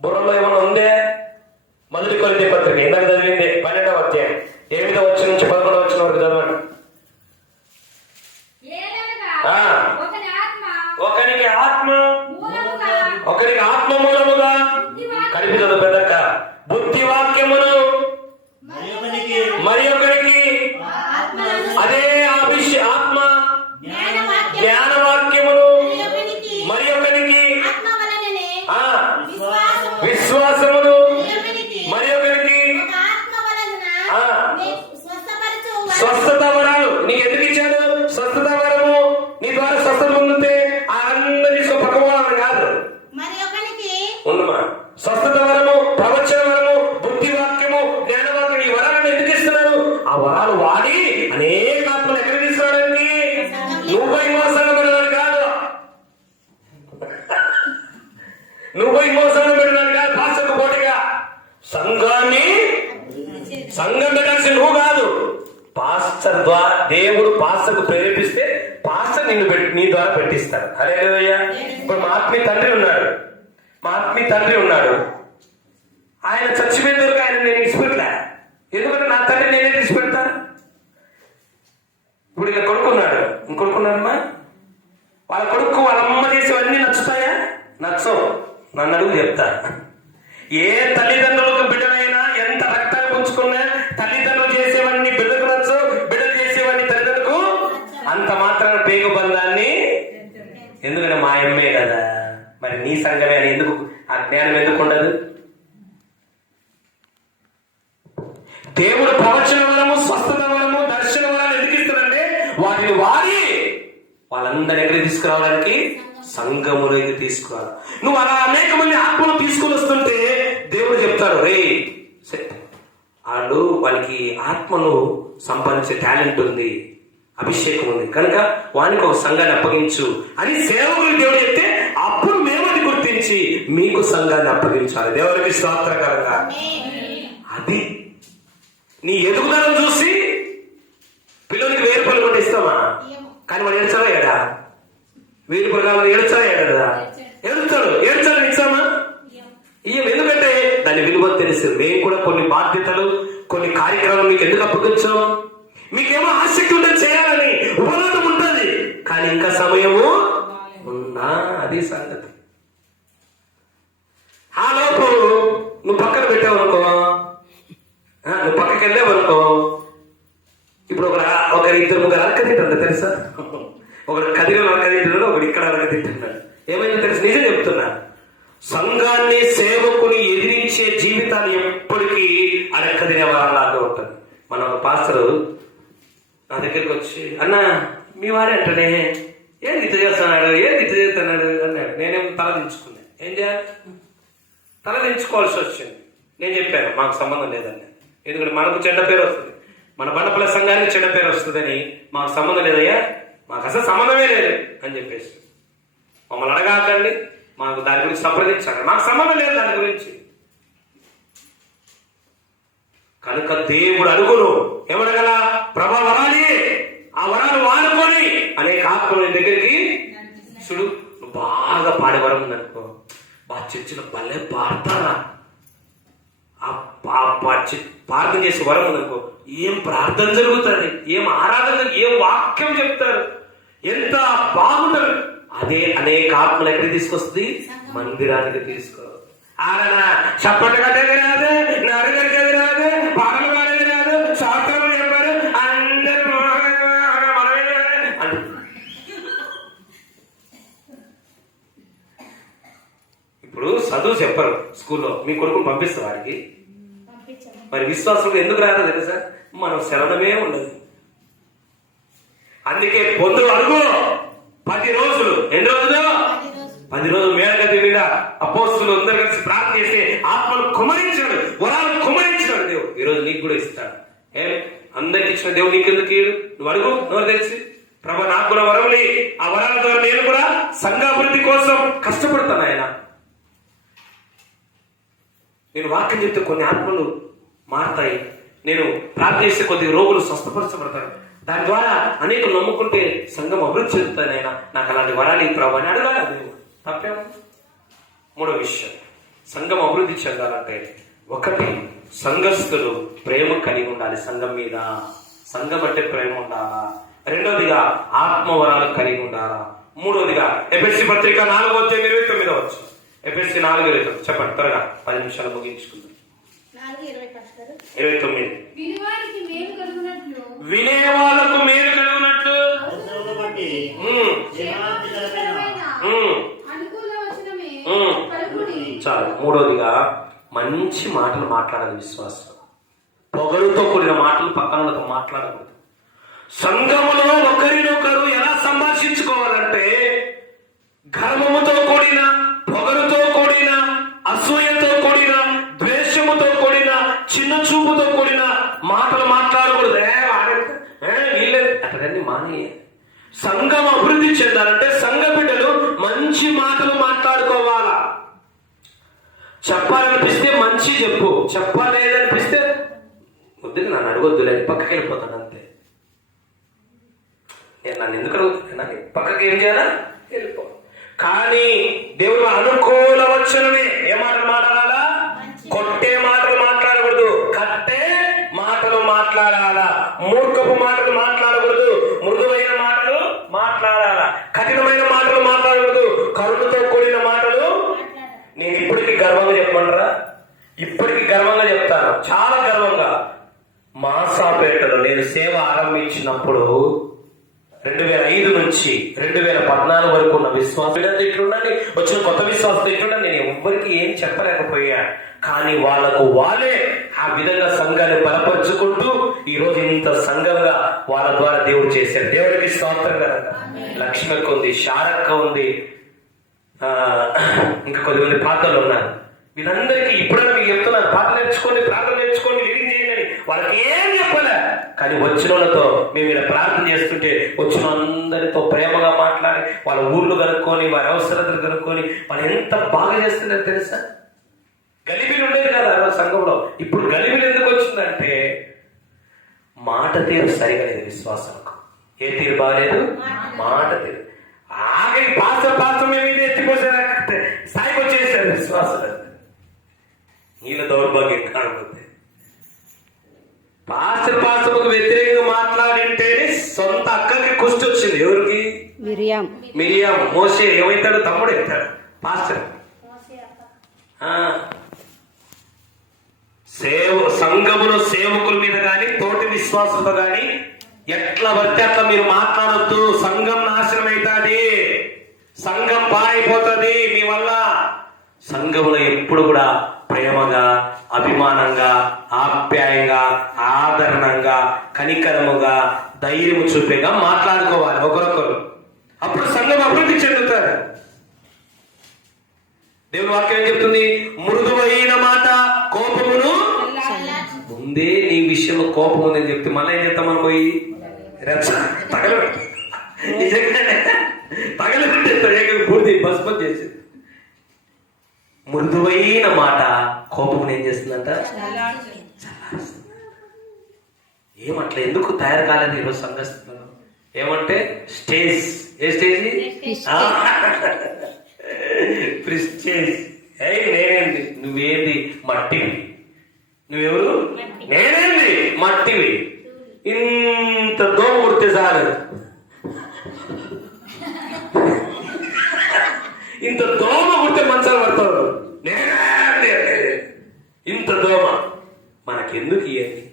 బుర్రలో ఏమన్నా ఉందే? మొదటి కొరింథీ పత్రిక ఇందాక చదివింది 12వ అధ్యాయం 8వ వచ్చిన నుంచి 11వ వచ్చిన వరకు చదవండి. ఏలనగా ఒకని ఆత్మ మూలముగా, ఒకరికి ఆత్మ మూలముగా కనిపించదు పెద్దక్క. బుద్ధి వాక్యమును మరి ఒకరికి అదే ఆత్మ జ్ఞాన వాక్యమును మరి ఒకరికి విశ్వాసమును మరి ఒకరికి స్వస్థత వరాలు. నీకు ఎందుకు ఇచ్చాడు స్వస్థత వరము? నీ ద్వారా స్వస్థత పొందితే అందరి పక్కవాలని కాదు. ఉండమా స్వస్థత వరము, ప్రవచన వరము, బుద్ధి వాక్యము, జ్ఞాన వాక్యం, ఈ వరాలను ఎందుకు ఇస్తున్నారు? ఆ వరాలు వాడి అనేక ఆత్మలు ఎక్కడ తీసుకురావడానికి? నువ్వు మోసంగా పెట్టడానికి కాదు. నువ్వు మోసంగా పెట్టడానికి కాదు. పాస్టర్కు పోటీగా సంఘం పెట్టాల్సి నువ్వు కాదు. పాస్టర్ ద్వారా దేవుడు పాస్టర్కు ప్రేరేపిస్తే పాస్టర్ నీ ద్వారా పెట్టిస్తాడు. హల్లెలూయా. ఇప్పుడు మా ఆత్మీయ తండ్రి ఉన్నాడు. ఆయన చచ్చిపోయిన వరకు ఆయన నేను ఇచ్చిపెట్టలే. ఎందుకంటే నా తండ్రి నేనే తీసిపెడతాను. ఇప్పుడు ఇలా కొడుకున్నాడు, ఇంకొడుకున్నాడమ్మా. వాళ్ళ కొడుకు వాళ్ళ అమ్మ చేసేవన్నీ నచ్చుతాయా? నచ్చవు. నన్ను అడుగు చెప్తా. ఏ తల్లిదండ్రులకు బిడ్డలైనా ఎంత రక్తాన్ని పుంజుకున్నా తల్లిదండ్రులు చేసేవన్నీ బిడ్డకు నచ్చవు, బిడ్డలు చేసేవన్నీ తల్లిదండ్రులకు అంత మాత్రాన పేగు బంధాన్ని. ఎందుకంటే మా అమ్మే కదా. మరి నీ సంఘమే అని ఎందుకు ఆ జ్ఞానం ఎందుకు ఉండదు? దేవుడు ప్రవచన వరము, స్వస్థత వరము, దర్శన వరాలు ఎందుకు ఇస్తాడంటే వాటిని వాడి వాళ్ళందరినీ ఎక్కడికి తీసుకురావడానికి? సంఘములోకి తీసుకురావాలి. నువ్వు అలా అనేక మంది ఆత్మలు తీసుకుని వస్తుంటే దేవుడు చెప్తాడు, రే వాళ్ళకి ఆత్మను సంపాదించే టాలెంట్ ఉంది, అభిషేకం ఉంది కనుక వానికి ఒక సంఘాన్ని అప్పగించు అని సేవకులు దేవుడు చెప్తే అప్పుడు మేము అది గుర్తించి మీకు సంఘాన్ని అప్పగించాలి. దేవుడికి స్తోత్రకరంగా. అది నీ ఎదుగుదలను చూసి పిల్లలకి 1000 రూపాయలు కూడా ఇస్తామా? కానీ వాడు ఏడ్చాలా ఏడా? 1000 రూపాయలు ఏడ్చాలా ఏడా? ఏడ్చాలని ఇస్తామా? ఎందుకంటే దాని విలువ తెలుసు. మేము కూడా కొన్ని బాధ్యతలు, కొన్ని కార్యక్రమాలు మీకు ఎందుకు అప్పగించాం? మీకేమో ఆసక్తి ఉంటుంది చేయాలని, ఉపలాటం ఉంటుంది, కానీ ఇంకా సమయము ఉన్నా. అది సంగతి. ఆ లోపు నువ్వు పక్కన పెట్టావనుకో, నువ్వు పక్కకి వెళ్ళావనుకో, ఇప్పుడు ఒకరి 2-3 అరక తింటాడు తెలుసా? ఒకడు కదిలో అరక తింటున్నాడు, ఒకడు ఇక్కడ అరక తింటున్నాడు. ఏమైందో తెలుసు? నిజం చెప్తున్నా. సంఘాన్ని సేవకుని ఎదిరించే జీవితాన్ని ఎప్పటికీ అరక్క తినేవాళ్ళలాగా ఉంటుంది. మన పాస్టరు నా దగ్గరికి వచ్చి, అన్న మీ వారే అంటనే ఏం ఇత చేస్తున్నాడు అన్నాడు. నేనేం తలదించుకున్నా. ఏం చేయాలి? తలదించుకోవాల్సి వచ్చింది. నేను చెప్పాను మాకు సంబంధం లేదని. ఎందుకంటే మనకు చెడ్డ పేరు వస్తుంది, మన బండపల్ల సంఘానికి చెడ్డ పేరు వస్తుందని. మాకు సంబంధం లేదయ్యా, మాకు అసలు సంబంధమే లేదు అని చెప్పేసి. మమ్మల్ని అడగాకండి, మాకు దాని గురించి సంప్రదించాలి, మాకు సంబంధం లేదు దాని గురించి. కనుక దేవుడు అడుగును ఏమనగల? ప్రభా వరాలి, ఆ వరాలు వాడుకొని అనేక ఆత్మల దగ్గరికి చూడు. నువ్వు బాగా పాడే వరం ఉందనుకో, బాగా చర్చిలో భలే పాడతారా, ప్రార్థన చేసే వరం ఉందనుకో, ఏం ప్రార్థన జరుగుతుంది, ఏం ఆరాధన, ఏం వాక్యం చెప్తారు, ఎంత బాగుంటారు. అదే అనేక ఆత్మలు ఎక్కడికి తీసుకొస్తుంది? మందిరానికి తీసుకో. ఆడన చప్పట్లు కట్టేది రాదు, నడుగడికేది రాదు, పాటలు పాడేది రాదు, శాస్త్రం చెప్పారు అందరూ. ఇప్పుడు చదువు చెప్పరు స్కూల్లో, మీ కొడుకుని పంపిస్తాం వాడికి. మరి విశ్వాసం ఎందుకు రాదో తెలుసా? మనం శరణమే ఉండదు. అందుకే పొందు అడుగు 10 రోజులు. ఎన్ని రోజులు? 10 రోజులు మేడగది మీద అపోస్తులు అందరూ కలిసి ప్రార్థన చేస్తే ఆత్మను కుమరించాడు, వరాలు కుమరించాడు దేవుడు. ఈరోజు నీకు కూడా ఇస్తాడు. అందరికి ఇచ్చిన దేవుడు నీకెందుకు ఇయ్యడు? నువ్వు అడుగు, ఎవరు తెలిసి ప్రభా నాకు కూడా వరములి, ఆ వరాల ద్వారా నేను కూడా సంఘాభివృద్ధి కోసం కష్టపడతాను. ఆయన నేను వాక్యం చెప్తే కొన్ని ఆత్మలు మారుతాయి, నేను ప్రార్థిస్తే కొద్దిగా రోగులు స్వస్థపరచబడతారు, దాని ద్వారా అనేకులు నమ్ముకుంటే సంఘం అభివృద్ధి చెందుతానైనా నాకు అలాంటి వరాలు ఈ ప్రభు అని అడగాలి. దేవుడు తప్పేమో. మూడో విషయం, సంఘం అభివృద్ధి చెందాలంటే ఒకటి, సంఘస్థులు ప్రేమ కలిగి ఉండాలి సంఘం మీద. సంఘం అంటే ప్రేమ ఉండాలా. రెండోదిగా ఆత్మవరాలు కలిగి ఉండాలా. మూడోదిగా ఎఫెసీ పత్రిక 4:29 ఎఫెసీ 4:29 చెప్పండి త్వరగా, 10 నిమిషాలు ముగించుకుందాం. 4:29 వినేవారికి మేలు కలుగునట్లు అనుకూల వచనమే పలుకుడి. చాలు. మూడోదిగా మంచి మాటలు మాట్లాడాలి విశ్వాసం. పొగరుతో కూడిన మాటలు పక్కనతో మాట్లాడకూడదు. సంఘములో ఒకరినొకరు ఎలా సంభాషించుకోవాలంటే గర్వముతో కూడిన, పొగరుతో కూడిన, అసూయతో కూడిన, ద్వేషముతో కూడిన, చిన్న చూపుతో కూడిన మాటలు మాట్లాడకూడదు. అట్లన్నీ మానే. సంఘం అభివృద్ధి చెందాలంటే సంఘ బిడ్డలు మంచి మాటలు మాట్లాడుకోవాలా. చెప్పాలనిపిస్తే మంచి చెప్పు, చెప్పలేదనిపిస్తే వద్దు నన్ను అడగొద్దులే పక్కకి వెళ్ళిపోతాను అంతే. నేను నన్ను ఎందుకు అడుగుతున్నా, పక్కకి ఏం చేయాలా, వెళ్ళిపో. కానీ దేవుడు అనుకూల వచనమే. ఏ మాటలు మాట్లాడాలా? కొట్టే మాటలు మాట్లాడకూడదు, కట్టే మాటలు మాట్లాడాలా. మూర్ఖపు మాటలు మాట్లాడకూడదు, మృదువైన మాటలు మాట్లాడాలా. కఠినమైన మాటలు మాట్లాడకూడదు, కరుణతో కూడిన మాటలు. నేను ఇప్పటికీ గర్వంగా చెప్పమంటారా? ఇప్పటికీ గర్వంగా చెప్తాను, చాలా గర్వంగా. మాసాపేటలో నేను సేవ ఆరంభించినప్పుడు 2005 నుంచి 2014 వరకు ఉన్న విశ్వాసం ఇట్లుండని, వచ్చిన కొత్త విశ్వాసం ఇట్లుండని నేను ఎవ్వరికి ఏం చెప్పలేకపోయా. కానీ వాళ్ళకు వాళ్ళే ఆ విధంగా సంఘాన్ని బలపరుచుకుంటూ ఈ రోజు ఇంత సంఘంగా వాళ్ళ ద్వారా దేవుడు చేశాడు. దేవుడికి స్తోత్రం కనుక. లక్ష్మక్క ఉంది, శారక్క ఉంది, ఇంకా కొద్దిమంది పాత్రలు ఉన్నారు. వీళ్ళందరికీ ఇప్పుడైనా మీకు చెప్తున్నారు, పాత్ర నేర్చుకోండి, ప్రార్థన నేర్చుకోండి, లీడింగ్ చేయండి. వాళ్ళకి ఏం చెప్పలే. కానీ వచ్చిన వాళ్ళతో మేము ఇలా ప్రార్థన చేస్తుంటే వచ్చిన అందరితో ప్రేమగా మాట్లాడి వాళ్ళ ఊర్లు కనుక్కొని వారి అవసరతలు కనుక్కొని వాళ్ళు ఎంత బాగా చేస్తున్నారో తెలుసా. గలిబిలు ఉండేది కదా సంఘంలో. ఇప్పుడు గలిబిలు ఎందుకు వచ్చిందంటే మాట తీరు సరిగా లేదు విశ్వాసంకు. ఏ తీరు బాగాలేదు? మాట తీరు. ఆఖరి పాత్ర మీద ఎత్తిపోసారు, స్థాయికి వచ్చేసారు విశ్వాసం. నీళ్ళ దౌర్భాగ్యం కాకపోతే పాస్టర్కు వ్యతిరేకంగా మాట్లాడింటేనే సొంత అక్కకి కుష్టి వచ్చింది. ఎవరికి? మిరియాం. మోసే ఏమైతాడు? తమ్ముడు అవుతాడు పాస్టర్. సంఘములో సేవకుల మీద కానీ తోటి విశ్వాసంతో కానీ ఎట్లా పడితే అట్లా మీరు మాట్లాడొద్దు. సంఘం నాశనం అవుతుంది, సంఘం పాడైపోతుంది మీ వల్ల. సంఘంలో ఎప్పుడు కూడా ప్రేమగా, అభిమానంగా, ఆప్యాయంగా, ఆదరణంగా, కనికరముగా, ధైర్యము చూపేగా మాట్లాడుకోవాలి ఒకరొకరు. అప్పుడు సంఘం అభివృద్ధి చెందుతారు. దేవుని వాక్యం ఏం చెప్తుంది? మృదువైన మాట కోపమును. ముందే నీ విషయంలో కోపం ఉందని చెప్తే మళ్ళీ ఏం చెప్తాం మనం? పోయి తగలబెట్టేస్తాడు, పూర్తి భస్మం చేసేది. మృదువైన మాట కోపం ఏం చేస్తుందంట? ఏమట్లా ఎందుకు తయారు కాలేదు ఈరోజు సంఘస్థులను? ఏమంటే స్టేజ్. ఏ స్టేజ్? ప్రిస్టేజ్. నేనేంది? నువ్వేంది? మట్టివి. నువ్వెవరు? నేనేంది? మట్టివి. ఇంత దోమ కుడితే చాలు, ఇంత దోమ కుడితే మంచాలు పడతాడు. నేనే ఇంత దోమ. మనకెందుకు ఇవన్నీ?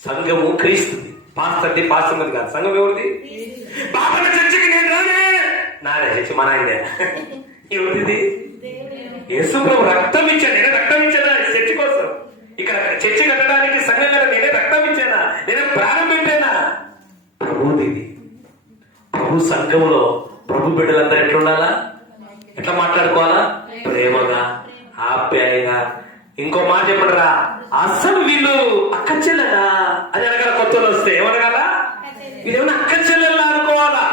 సంఘము క్రీస్తుది, పాస్టర్ది. పాస్టర్ కాదు, సంఘం ఎవరిది? బాబా చర్చికి నేను రానే. నాదే చర్చి మన ఆయనే. ఎవరిది? యేసు ప్రభు రక్తం ఇచ్చాను. నేనే రక్తం ఇచ్చానా చర్చి కోసం? ఇక్కడ చర్చి కట్టడానికి సంఘం కదా నేనే రక్తం ఇచ్చానా? నేనే ప్రాణం పెట్టానా? ప్రభుది. ప్రభు సంఘంలో ప్రభు బిడ్డలందరూ ఎట్లుండాలా? ఎట్లా మాట్లాడుకోవాలా? ప్రేమగా, ఆప్యాయంగా. ఇంకో మాట చెప్పడరా, అసలు వీళ్ళు అక్క చెల్లెలా అని అనగల. కొత్తలు వస్తే ఏమనగాల? వీళ్ళేమన్నా అక్క చెల్లెల్లా అనుకోవాలా?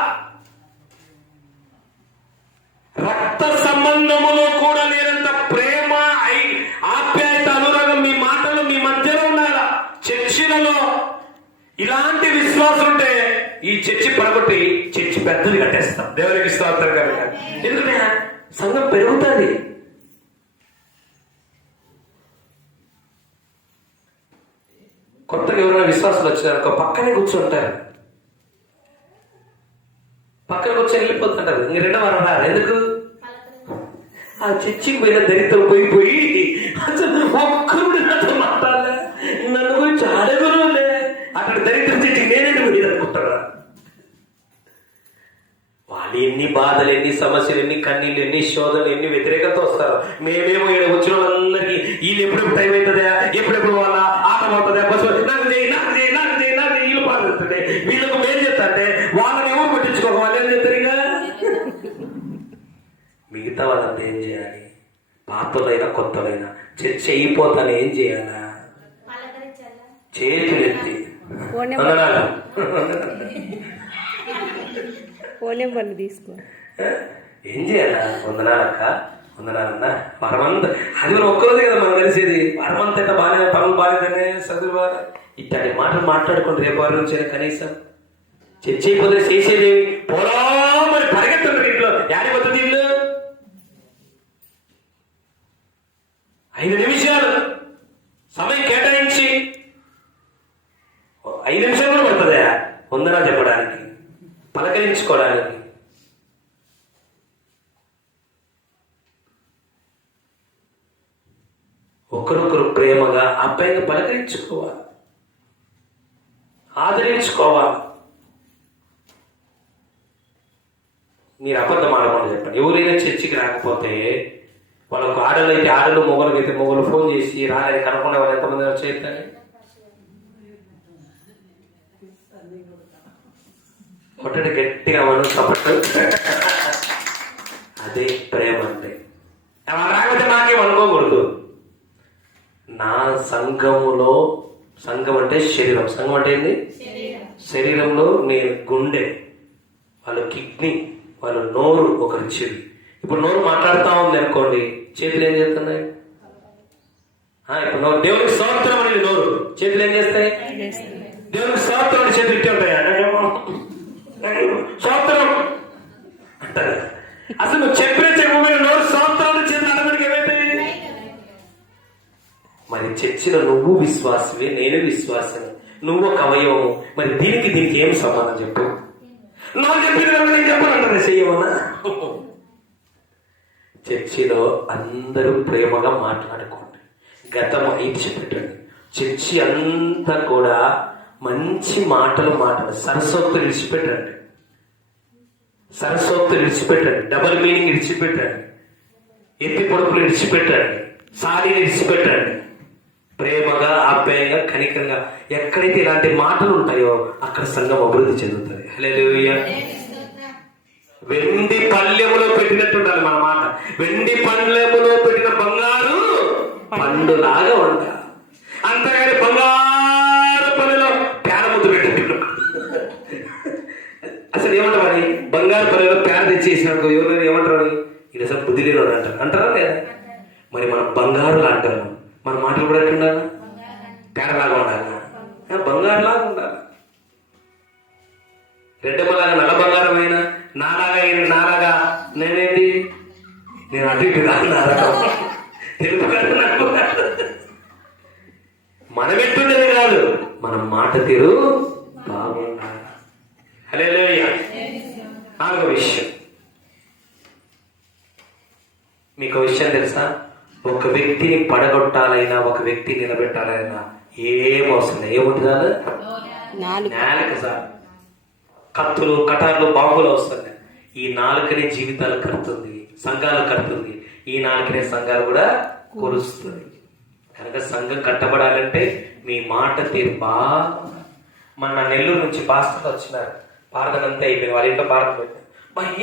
రక్త సంబంధములో కూడా లేనంత ప్రేమ, ఆప్యాయత, అనురాగం మీ మాటలు మీ మధ్యలో ఉండాలా. చర్చిలలో ఇలాంటి విశ్వాసం ఉంటే ఈ చర్చి పడగొట్టి చర్చి పెద్దది కట్టేస్తాం. దేవునికి స్తోత్రం కనుక. ఎందుకంటే సంఘం పెరుగుతుంది. కొత్తగా ఎవరైనా విశ్వాసాలు వచ్చారనుకో పక్కనే కూర్చుంటారు. పక్కన కూర్చొని వెళ్ళిపోతుంటారు. ఇంక రెండో వారం రారు. ఎందుకు? ఆ చర్చికి పోయిన దరిద్రం పోయి అసలు ఒక్కరు నాతో మాట్లాడలే, నన్ను గురించి అడగరులే, అక్కడ దరిద్రం చర్చికి నేనే పోయి అనుకుంటారా? వాళ్ళు ఎన్ని బాధలు, ఎన్ని సమస్యలు, ఎన్ని కన్నీళ్ళు, ఎన్ని శోధనలు, ఎన్ని వ్యతిరేకత వస్తారు. మేమేమో ఇక్కడ వచ్చిన వాళ్ళందరికీ వీళ్ళు ఎప్పుడెప్పుడు టైం అవుతుందా, ఎప్పుడెప్పుడు వాళ్ళ ఆట అవుతుందా, బస్సు నాకు చేయి వీళ్ళు పాడుతుంటే వీళ్ళకు మేలు చెప్తాంటే వాళ్ళని ఎవరు పట్టించుకోక వాళ్ళు ఏం చెప్తారు? ఇక మిగతా వాళ్ళంతా ఏం చేయాలి? పాతలైనా కొత్తలైనా చర్చ అయిపోతాను ఏం చేయాలా? చేతులెత్తి తీసుకో. ఏం చేయాలా? వందనాలక్క, వందనాలన్నా, వరమంతా అది మనం ఒక్కరోజే కదా మనం కలిసేది. వరమంతా ఎంత బాగా పనులు బాగానే చదువు బాగా ఇట్లాంటి మాటలు మాట్లాడుకోండి. రేపు వారి నుంచి కనీసం చర్చ అయిపోతే చేసేదేవి పోలా మరి పరిగెత్తండి. ఇంట్లో యాడిపోతుంది ఇల్లు 5 నిమిషాలు సమయం కేటాయించి 5 నిమిషాలు కూడా పడుతుందా వందనాలు చెప్పడానికి, పలకరించుకోవడానికి? ఒకరొకరు ప్రేమగా అబ్బాయిని పలకరించుకోవాలి, ఆదరించుకోవాలి. మీరు అబద్ధం ఆడకుండా చెప్పండి. ఎవరైనా చర్చికి రాకపోతే వాళ్ళకు ఆడలు అయితే ఆడలు, మొగలు అయితే మొగలు ఫోన్ చేసి రాలేదు కనుక్కునే వాళ్ళు ఎంతమంది వచ్చేస్తారు? కొట్టడి గట్టిగా మనం సపట్టు. అదే ప్రేమ అంటే. రాకపోతే నాకేం అనుకోకూడదు. నా సంఘములో, సంఘం అంటే శరీరం, సంఘం అంటే ఏంది? శరీరంలో నేను గుండె, వాళ్ళు కిడ్నీ, వాళ్ళు నోరు, ఒకరి చెవి. ఇప్పుడు నోరు మాట్లాడుతూ ఉంది అనుకోండి, చేతులు ఏం చేస్తున్నాయి? ఇప్పుడు నోరు దేవునికి స్తోత్రం అనేది నోరు, చేతులు ఏం చేస్తాయి? దేవునికి స్తోత్రం అని చేతులు ఇట్టే ఉంటాయి. స్తోత్రం అంటారు. అసలు నువ్వు చెప్పిన నోరు స్తోత్రం చేతులు అడగడానికి ఏమైతాయి? మరి చర్చిలో నువ్వు విశ్వాసమే, నేను విశ్వాసమే, నువ్వు ఒక అవయవము. మరి దీనికి ఏం సమాధానం చెప్పు? నువ్వు చెప్పిన నేను చెప్పాలంటే చెయ్యమన్నా? చర్చిలో అందరూ ప్రేమగా మాట్లాడుకోండి, గతం ఇడిచిపెట్టండి. చర్చి అంతా కూడా మంచి మాటలు మాట్లాడండి, సరస్వతులు ఇడిచిపెట్టండి, సరస్వతులు ఇడిచిపెట్టండి, డబుల్ మీనింగ్ ఇడిచిపెట్టండి, ఎత్తి పొడుపులు ఇడిచిపెట్టండి, సాడీలు ఇడిచిపెట్టండి. ప్రేమగా, ఆప్యాయంగా, కనికరంగా ఎక్కడైతే ఇలాంటి మాటలు ఉంటాయో అక్కడ సంఘం అభివృద్ధి చెందుతుంది. హల్లెలూయా. వెండి పళ్ళెములో పెట్టినట్టు ఉండాలి మన మాట. వెండి పళ్ళెములో పెట్టిన బంగారు పండులాగా ఉండాలి. అంతేగాని బంగారు పల్లెలో పేడ ముద్దు పెట్టినట్టు. అసలు ఏమంటారు? బంగారు పల్లెలో పేడ తెచ్చేసినట్టు ఎవరైనా ఏమంటారు? ఇది అసలు బుద్ధి లేని అంటారు. అంటారా లేదా? మరి మనం బంగారులా అంటారు. మన మాటలు కూడా ఎట్లా ఉండాలి? పేడలాగా ఉండాలి, బంగారులాగా ఉండాలి. రెడ్డమ్మలాగా నల్ల బంగారం అయినా నాలాగా నేనేంటి, నేను అటు ఇటు కాదు, తెలుగు కాదు, నాకు మనం ఎట్టుండేది కాదు, మన మాట తీరు బాగుండాలి. హల్లెలూయా. 4వ విషయం, మీకు విషయం తెలుసా? ఒక వ్యక్తిని పడగొట్టాలైనా, ఒక వ్యక్తి నిలబెట్టాలైనా ఏం అవసరం లేదు. ఏముంటుందా? నాలుక సార్. కత్తులు, కటార్లు, బాంబులు వస్తుంది. ఈ నాలుకనే జీవితాలు కడుతుంది, సంఘాలు కడుతుంది. ఈ నాలుకనే సంఘాలు కూడా కొలుస్తుంది. కనుక సంఘం కట్టబడాలంటే మీ మాట తీరు బాగా. మన నెల్లూరు నుంచి పాస్టర్లు వచ్చినారు, ప్రార్థన అంతా అయిపోయింది, వాళ్ళ ఇంట్లో ప్రార్థన పెట్టారు.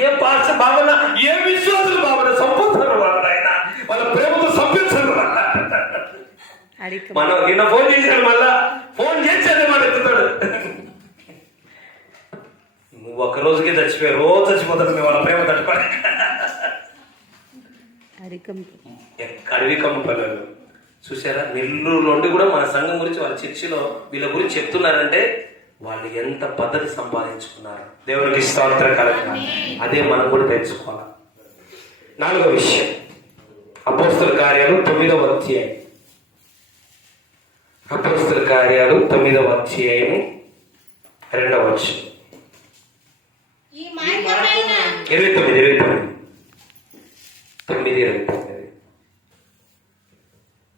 ఏ పాస్టర్ బాబన్నా, ఏ విశ్వాసులు బాబన్నా సంపూర్ణ వాళ్ళు, ఆయన వాళ్ళ ప్రేమతో సంపించారు. మనం నిన్న ఫోన్ చేశాడు, మళ్ళా ఫోన్ చేశాడు, మాట ఎత్తుతాడు. నువ్వు ఒక రోజుకే చచ్చిపోయి రోజు చచ్చిపోతాడు. మీ వాళ్ళ ప్రేమ తట్టుకోండి. అడవి కమ్మ పిల్లలు చూసారా, నెల్లూరు నుండి కూడా మన సంఘం గురించి వాళ్ళ చర్చిలో వీళ్ళ గురించి చెప్తున్నారంటే వాళ్ళు ఎంత పద్ధతి సంపాదించుకున్నారు. దేవునికి స్తోత్రం కలుగును. అదే మనం కూడా తెలుసుకోవాలి. 4వ విషయం, అపోస్తల కార్యాలు 9వ అధ్యాయం. అపోస్తల కార్యాలు 9వ అధ్యాయం 2వ వచనం. ఈ మార్గమైన 29.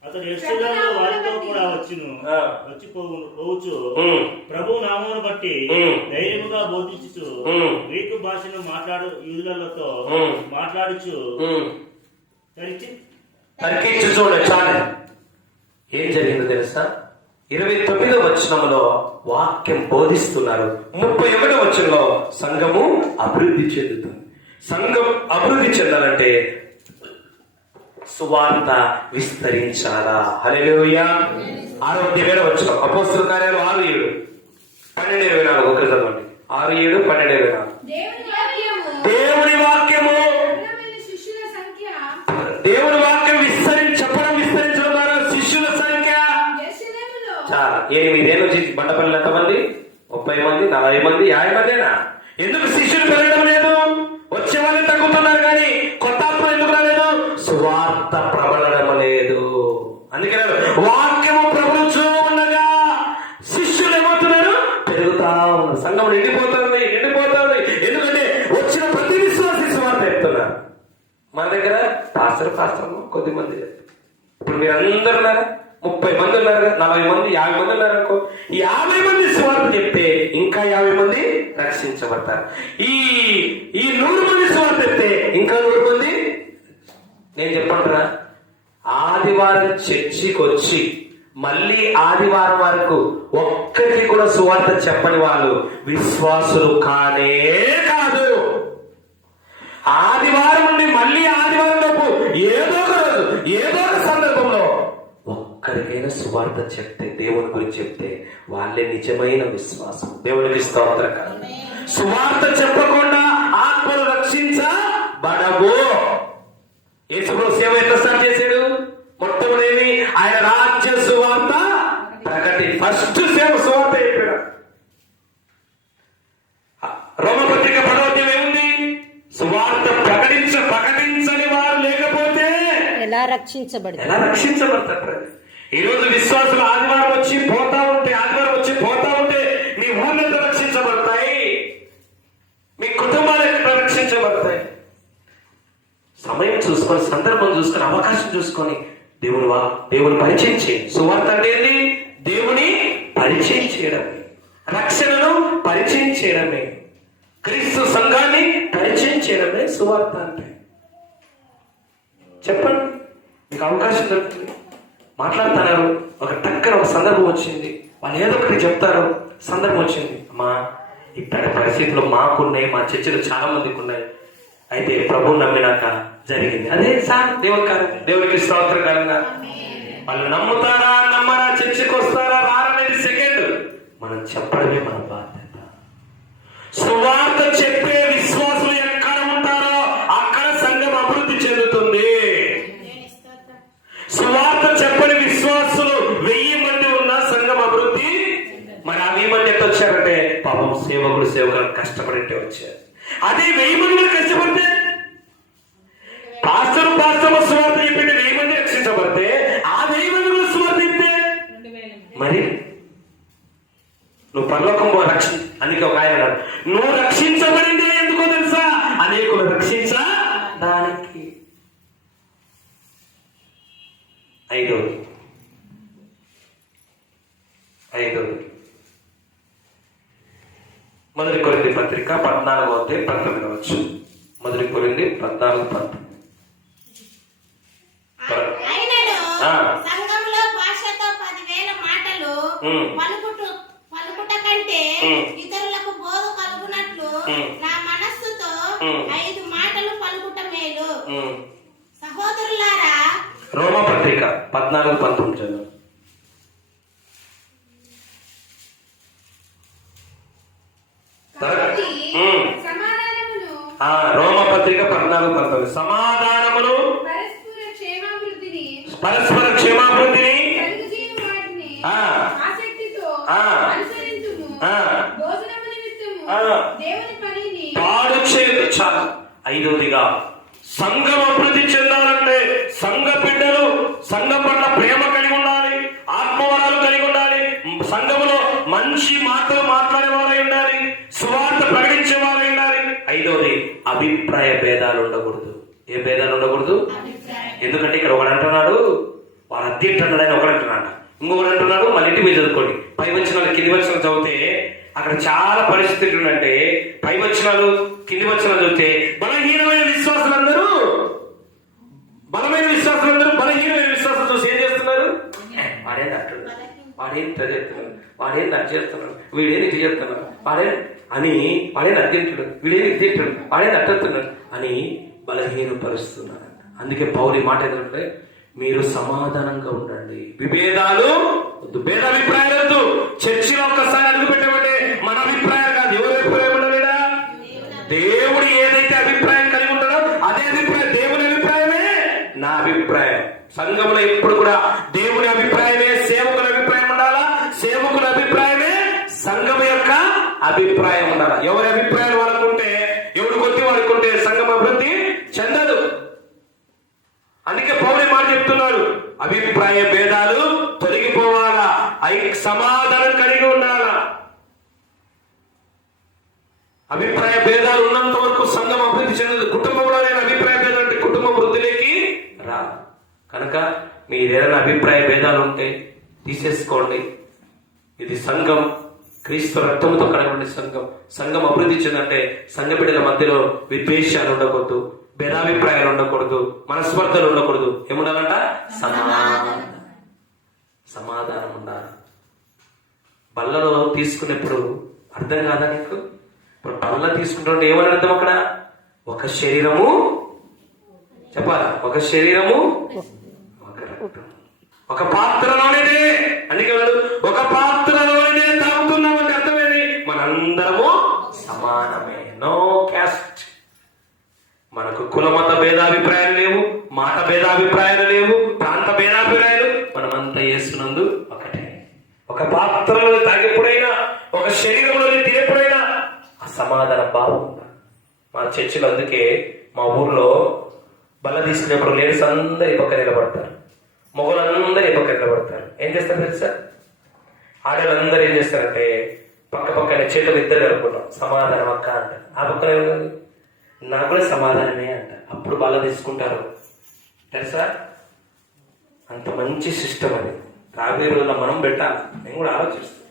అతడు యెరూషలేములో వారితో కూడా వచ్చి పోవచ్చు ప్రభు నామమును బట్టి ధైర్యముగా బోధించుచు గ్రీకు భాషను మాట్లాడు యూదులతో మాట్లాడుచు తర్కించు. చూడండి చాలు, ఏం జరిగిందో తెలుసా? 29వ వచనంలో వాక్యం బోధిస్తున్నారు. 31వ వచనంలో సంఘము అభివృద్ధి చెందుతుంది. సంఘం అభివృద్ధి చెందాలంటే సువార్త విస్తరించాలా? హల్లెలూయా. 6వ వచనం, అపోస్తల కార్యాలు 6:7, 12:24. ఒకరు చదవండి. 6:7, 12:24. దేవుని వాక్యము శిష్యుల సంఖ్య దేవుని వాక్యం విస్తరించడం ద్వారా శిష్యుల సంఖ్య యెరూషలేములో చాలా. 8 ఏళ్ళు వచ్చి బండపల్లి ఎంతమంది? 30 మంది, 40 మంది, 50 మందేనా? ఎందుకు శిష్యులు పెరగడం లేదు? వచ్చే వాళ్ళు తగ్గుతున్నారు కానీ కొత్త ఆత్మ ఎందుకు రాలేదు? సువార్త ప్రబలడం లేదు. అందుకే వాక్యము ప్రబలుచూ ఉండగా శిష్యులు ఏమవుతున్నారు? పెరుగుతా ఉన్నారు. సంఘం నిండిపోతుంది. ఎందుకంటే వచ్చిన ప్రతి విశ్వాసి సువార్త చెప్తున్నారు. మన దగ్గర పాస్టర్ కొద్ది మంది. ఇప్పుడు మీరు అందరు ఉన్నారా? 30 మంది ఉన్నారు, 40 మంది, 50 మంది ఉన్నారు అనుకో. 50 మంది సువార్త చెప్తే ఇంకా 50 మంది రక్షించబడతారు. ఈ 100 మంది సువార్త చెప్తే ఇంకా 100 మంది. నేను చెప్పంటారా, ఆదివారం చర్చికి వచ్చి మళ్ళీ ఆదివారం వరకు ఒక్కరికి కూడా సువార్త చెప్పని వాళ్ళు విశ్వాసులు కానే కాదు. ఆదివారం నుండి మళ్ళీ ఆదివారం లోపు ఏదో ఒక రోజు, ఏదో ఒక సందర్భంలో ఒక్కరికైనా సువార్త చెప్తే, దేవుని గురించి చెప్తే వాళ్ళే నిజమైన విశ్వాసం. దేవునికి స్తోత్రం. సువార్త చెప్పకుండా ఆత్మను రక్షించబడవు. యేసుప్రభు సేవ ఎట్లా స్టార్ట్ చేశాడు? మొట్టమొదటి ఆయన రాజ్య సువార్త ప్రకటి. ఫస్ట్ సేవ సువార్త చెప్పాడు. రోమపత్రిక 10వ అధ్యాయం ఏముంది? సువార్త ప్రకటించని వారు లేకపోతే ఎలా రక్షించబడతారు? ఈ రోజు విశ్వాసులు ఆదివారం వచ్చి పోతా ఉంటే మీ ఊర్లు ఎంత రక్షించబడతాయి? మీ కుటుంబాలు ఎంత రక్షించబడతాయి? సమయం చూసుకొని, సందర్భం చూసుకొని, అవకాశం చూసుకొని దేవుని పరిచయం చేయండి. సువార్త అంటే ఏంటి? దేవుని పరిచయం చేయడమే, రక్షణను పరిచయం చేయడమే, క్రీస్తు సంఘాన్ని పరిచయం చేయడమే సువార్త అంటే. చెప్పండి, మీకు అవకాశం దొరుకుతుంది. మాట్లాడుతున్నారు, ఒక సందర్భం వచ్చింది, వాళ్ళు ఏదో ఒకటి చెప్తారు. సందర్భం వచ్చింది, అమ్మా ఇప్పటి పరిస్థితుల్లో మాకున్నాయి, మా చర్చలు చాలా మందికి ఉన్నాయి, అయితే ప్రభు నమ్మినాక జరిగింది. అదే సార్ దేవునికి స్తోత్రం కలుగునా. వాళ్ళు నమ్ముతారా నమ్మరా, చర్చకు వస్తారా రారనేది సెకండ్. మనం చెప్పడమే మన బాధ్యత. సువార్త చెప్పే విశ్వాసులు ఎక్కడ ఉంటారో అక్కడ సంఘం అభివృద్ధి చెందుతుంది. సువార్త చెప్పని విశ్వాసులు 1000 మంది ఉన్నా సంఘం అభివృద్ధి. మరి ఆ 1000 మంది ఎట్లా వచ్చారంటే పాపం సేవకులు కష్టపడితే వచ్చారు. అదే 1000 మంది కష్టపడితే పాస్టర్ సువార్త చెప్పింది 1000 మంది రక్షించబడితే ఆ 1000 మంది కూడా సువార్త చెప్తే మరి నువ్వు పరలోకం అందుకే ఒక ఆయన నువ్వు రక్షించబడింది ఎందుకో తెలుసా? అనేకులు రక్షించడానికి. 5వది మొదటి కొరింథీ పత్రిక 14వ అధ్యాయం 19వ వచనం. మొదటి కొరింథీ 14:19. సంఘంలో భాషతో 10,000 మాటలు పలుకుట కంటే ఇతరులకు బోధ కలుగునట్లు నా మనస్సుతో 5 మాటలు పలుకుట మేలు. సహోదరులారా, రోమపత్రిక 14:19. రోమపత్రిక 14:19. సమాధానమును పరస్పర క్షేమాభివృద్ధిని కలుగు చేయు వాటిని ఆ. ఆసక్తితో ఆ. అనుసరించుము. ఆ. భోజనము నిమిత్తము ఆ. దేవుని పనిని పాడు చేయదు. చాలు. ఐదవదిగా సంఘం అభివృద్ధి చెందాలంటే సంఘ బిడ్డలు సంఘం పట్ల ప్రేమ కలిగి ఉండాలి, ఆత్మవరాలు కలిగి ఉండాలి, సంఘములో మంచి మాటలు మాట్లాడేవారై ఉండాలి, సువార్త ప్రకటించేవారై ఉండాలి. ఐదవది అభిప్రాయ భేదాలు ఉండకూడదు. ఏ భేదాలు ఉండకూడదు? ఎందుకంటే ఇక్కడ ఒకడు అంటున్నాడు వాడు అద్దె అంటున్నాడు, ఆయన ఒకడు అంటున్నాడు, ఇంకొకటి అంటున్నాడు మళ్ళీ ఇంటి మీద చదువుకోండి. పై వచ్చిన కింది వచ్చిన చదివితే అక్కడ చాలా పరిస్థితులు ఉందంటే పై వచనాలు కింది వచనాలు చదివితే బలహీనమైన విశ్వాసులందరూ బలహీనమైన విశ్వాసం చూసి ఏం చేస్తున్నారు? వాడేం అంటున్నాడు, వాడేం చదివేస్తున్నాడు, వాడేం అది చేస్తున్నాడు, వీడేది ఇది చేస్తున్నాడు, వాడేది అర్థింటున్నాడు, వీడేది ఇది తింటున్నాడు, వాడేది అడ్డుతున్నాడు అని బలహీనపరుస్తున్నాడు. అందుకే పౌలు మాట ఏంటంటే మీరు సమాధానంగా ఉండండి, విభేదాలు వద్దు, భేదాభిప్రాయాలు వద్దు. చర్చిలో ఒక్కసారి అడుగు పెట్టమంటే మన అభిప్రాయం కాదు, ఎవరి అభిప్రాయం ఉండలేదా? దేవుడు ఏదైతే అభిప్రాయం కలిగి ఉంటాడో అదే అభిప్రాయం, దేవుని అభిప్రాయమే నా అభిప్రాయం. సంఘంలో ఎప్పుడు కూడా దేవుని అభిప్రాయమే సేవకుల అభిప్రాయం ఉండాలా, సేవకుల అభిప్రాయమే సంఘం యొక్క అభిప్రాయం ఉండాలా. ఎవరి అభిప్రాయాలు వాళ్ళకుంటే, ఎవరు కొద్ది వాళ్ళకుంటే సంఘం అభివృద్ధి చెందదు. అందుకే పౌలు మాట చెప్తున్నాడు, అభిప్రాయ భేదాలు తొలగిపోవాలా, సమాధానం కలిగి ఉండాలా. అభిప్రాయ భేదాలు ఉన్నంత వరకు సంఘం అభివృద్ధి చెందదు. కుటుంబంలో నేను అభిప్రాయ భేదాలు అంటే కుటుంబం వృద్ధిలోకి రా. కనుక మీరేదైనా అభిప్రాయ భేదాలు ఉంటే తీసేసుకోండి. ఇది సంఘం, క్రీస్తు రక్తంతో కడగబడిన సంఘం. సంఘం అభివృద్ధి చెందంటే సంఘ బిడ్డల మధ్యలో విద్వేషాలు ఉండకూడదు, భేదాభిప్రాయాలు ఉండకూడదు, మనస్పర్ధలు ఉండకూడదు. ఏముండాలంట? సమాధానం ఉండాలి. బల్లలో తీసుకునేప్పుడు అర్థం కాదా నీకు? ఇప్పుడు బల్ల తీసుకుంటుంటే ఏమని అర్థం అక్కడ? ఒక శరీరము, చెప్పాలా? ఒక శరీరము, ఒక రక్తం, ఒక పాత్రలోనిదే. అందుకే ఒక పాత్రలోనిదే తాగుతున్నామంటే అర్థమేది? మనందరము సమానమే, నో క్యాస్ట్. మనకు కులమత భేదాభిప్రాయాలు లేవు, మాట భేదాభిప్రాయాలు లేవు, ప్రాంత భేదాభిప్రాయాలు. మనమంతా యేసునందు ఒకటే. ఒక పాత్రలో తాగెప్పుడైనా, ఒక శరీరంలో తినేప్పుడైనా ఆ సమాధాన భావం ఉండాలి. మా చర్చిలో అందుకే మా ఊర్లో బల్ల తీసుకునేప్పుడు లేడీస్ అందరు ఈ పక్క నిలబడతారు, మొగలందరూ ఈ పక్క నిలబడతారు. ఏం చేస్తారు తెలుసా? ఆడవాళ్ళందరూ ఏం చేస్తారంటే పక్క పక్కనే చేతులు ఇద్దరు కలుపుకుంటాం, సమాధానం అక్క అంట. ఆ పక్కనే నాకు కూడా సమాధానమే అంట. అప్పుడు బల్ల తీసుకుంటారు తెలుసా? అంత మంచి సిస్టమ్ అది. రాబోయే రోజుల్లో మనం పెట్టాలి. నేను కూడా ఆలోచిస్తాను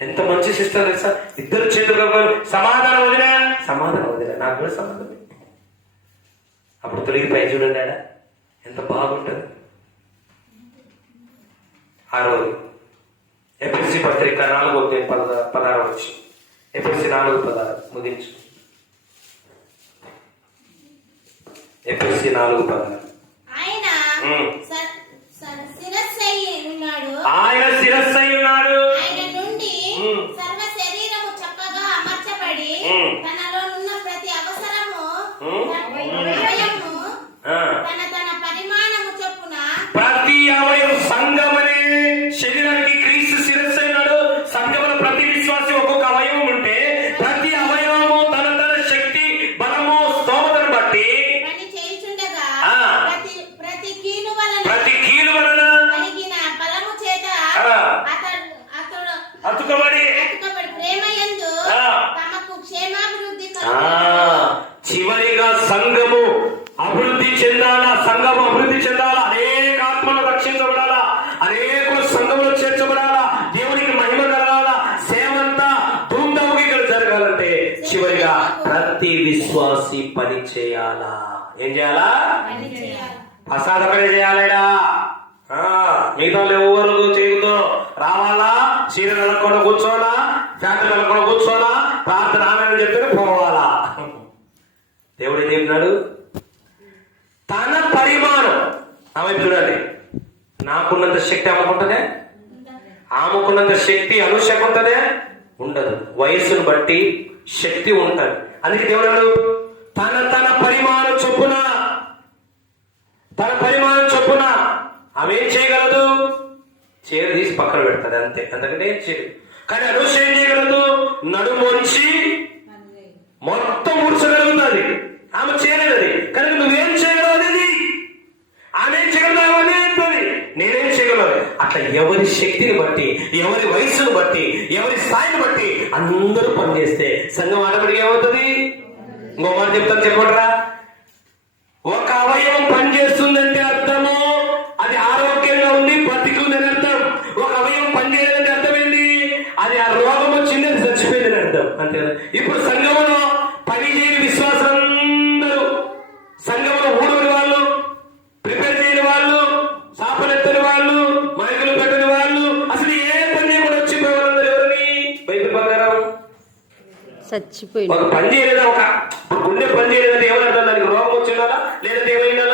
ఎంత మంచి సిస్టమ్ తెలుసా? ఇద్దరు చేతులు సమాధానం వదిలే, సమాధానం వదిలే, నాకు కూడా సమాధానం. అప్పుడు తొలగిపోయి చూడండి ఆడ ఎంత బాగుంటుంది. ఆ రోజు ఎఫ్ఎస్సి పత్రిక 4:16 వచ్చి ఎఫ్ఎస్సి 4:16 ముగించు. ఎఫ్ఎస్సి 4:16 ఆయన శిరస్సై ఉన్నాడు. ఆయన నుండి సర్వ శరీరము చక్కగా అమర్చబడి తనలో ఉన్న ప్రతి అవసరము అవయవము తన తన పరిమాణము చొప్పున ప్రతి అవయవం, సంఘమనే శరీరానికి క్రీస్తు శిరస్సు అయినాడు. సంఘములో ప్రతి విశ్వాసి ఒక్కొక్క అవయవం ఉంటే ప్రతి అవయవము తన తన శక్తి బలము స్తోమతను బట్టి పని చేయుచుండగా ప్రతి కీలు కీలు వలన కలిగిన బలము చేత అతడు అతుకబడి ప్రేమయందు తమకు క్షేమాభివృద్ధి చివరిగా సంఘము అభివృద్ధి చెందాలా, సంఘము అభివృద్ధి చెందాలా, అనేక ఆత్మలు రక్షించబడాలా, అనేకులు సంఘంలో చేర్చబడాలా, దేవునికి మహిమ కలగాల, సేవంతా ధూమ్ధాముగా జరగాలంటే చివరిగా ప్రతి విశ్వాసి పని చేయాలా. ఏం చేయాలా? అసాధపని చేయాలడా. మిగతా ఎవరు చేయదు. రావాలా, చీర నలుకొని కూర్చోవాలా, జాతర నలుకొని కూర్చోవాలా, ప్రార్థన ఆమె చెప్తే పోవాలా. దేవుడు ఏం చెప్తున్నాడు? తన పరిమాణం. ఆమె చూడండి, నాకున్నంత శక్తి ఆమెకుంటదే, ఆమెకున్నంత శక్తి అనుషకుంటదే ఉండదు. వయస్సును బట్టి శక్తి ఉంటది. అందుకే దేవుడు తన తన పరిమాణం చొప్పున ఆమె ఏం చేయగలదు? చీర తీసి పక్కన పెడతాది అంతే, అంతకంటే ఏం చేయదు. కానీ అనూష ఏం చేయగలదు? నడుమొంచి మొత్తం ఊడ్చగలుగుతుంది. ఆమె చేయలేదది, కనుక నువ్వేం చేయగలవు అనేది ఆమె ఏం చేయగలదు అదే అవుతుంది. నేనేం చేయగలను? అట్లా ఎవరి శక్తిని బట్టి, ఎవరి వయసును బట్టి, ఎవరి స్థాయిని బట్టి అందరూ పనిచేస్తే సంఘం ఆటోమేటిక్ ఏమవుతుంది? ఇంకో మాట చెప్తాను, చెప్పడరా. ఒక అవయవం పనిచేస్తుందంటే అర్థము అది ఆరోగ్యంగా ఉంది, బతికుందని అర్థం. ఒక అవయవం పనిచేయలేదంటే అర్థమైంది అది ఆ రోగం వచ్చింది, అది చచ్చిపోయిందని అర్థం. అంతే కదా. ఇప్పుడు సంఘంలో పని చేయని విశ్వాసులందరూ, సంఘంలో ఊడని వాళ్ళు, ప్రిపేర్ చేయని వాళ్ళు, సాపనెత్తని వాళ్ళు, మైకులు పెట్టని వాళ్ళు, అసలు ఏ పని కూడా వచ్చిపోయే వాళ్ళందరూ ఎవరిని? బైబిల్ ప్రకారం చచ్చిపోయింది. ఒక పని చేయలేదా, ఇప్పుడు గుండె పని చేయలేదంటే ఏమన్నా దానికి రోగం వచ్చిందా, లేదంటే ఏమైందా?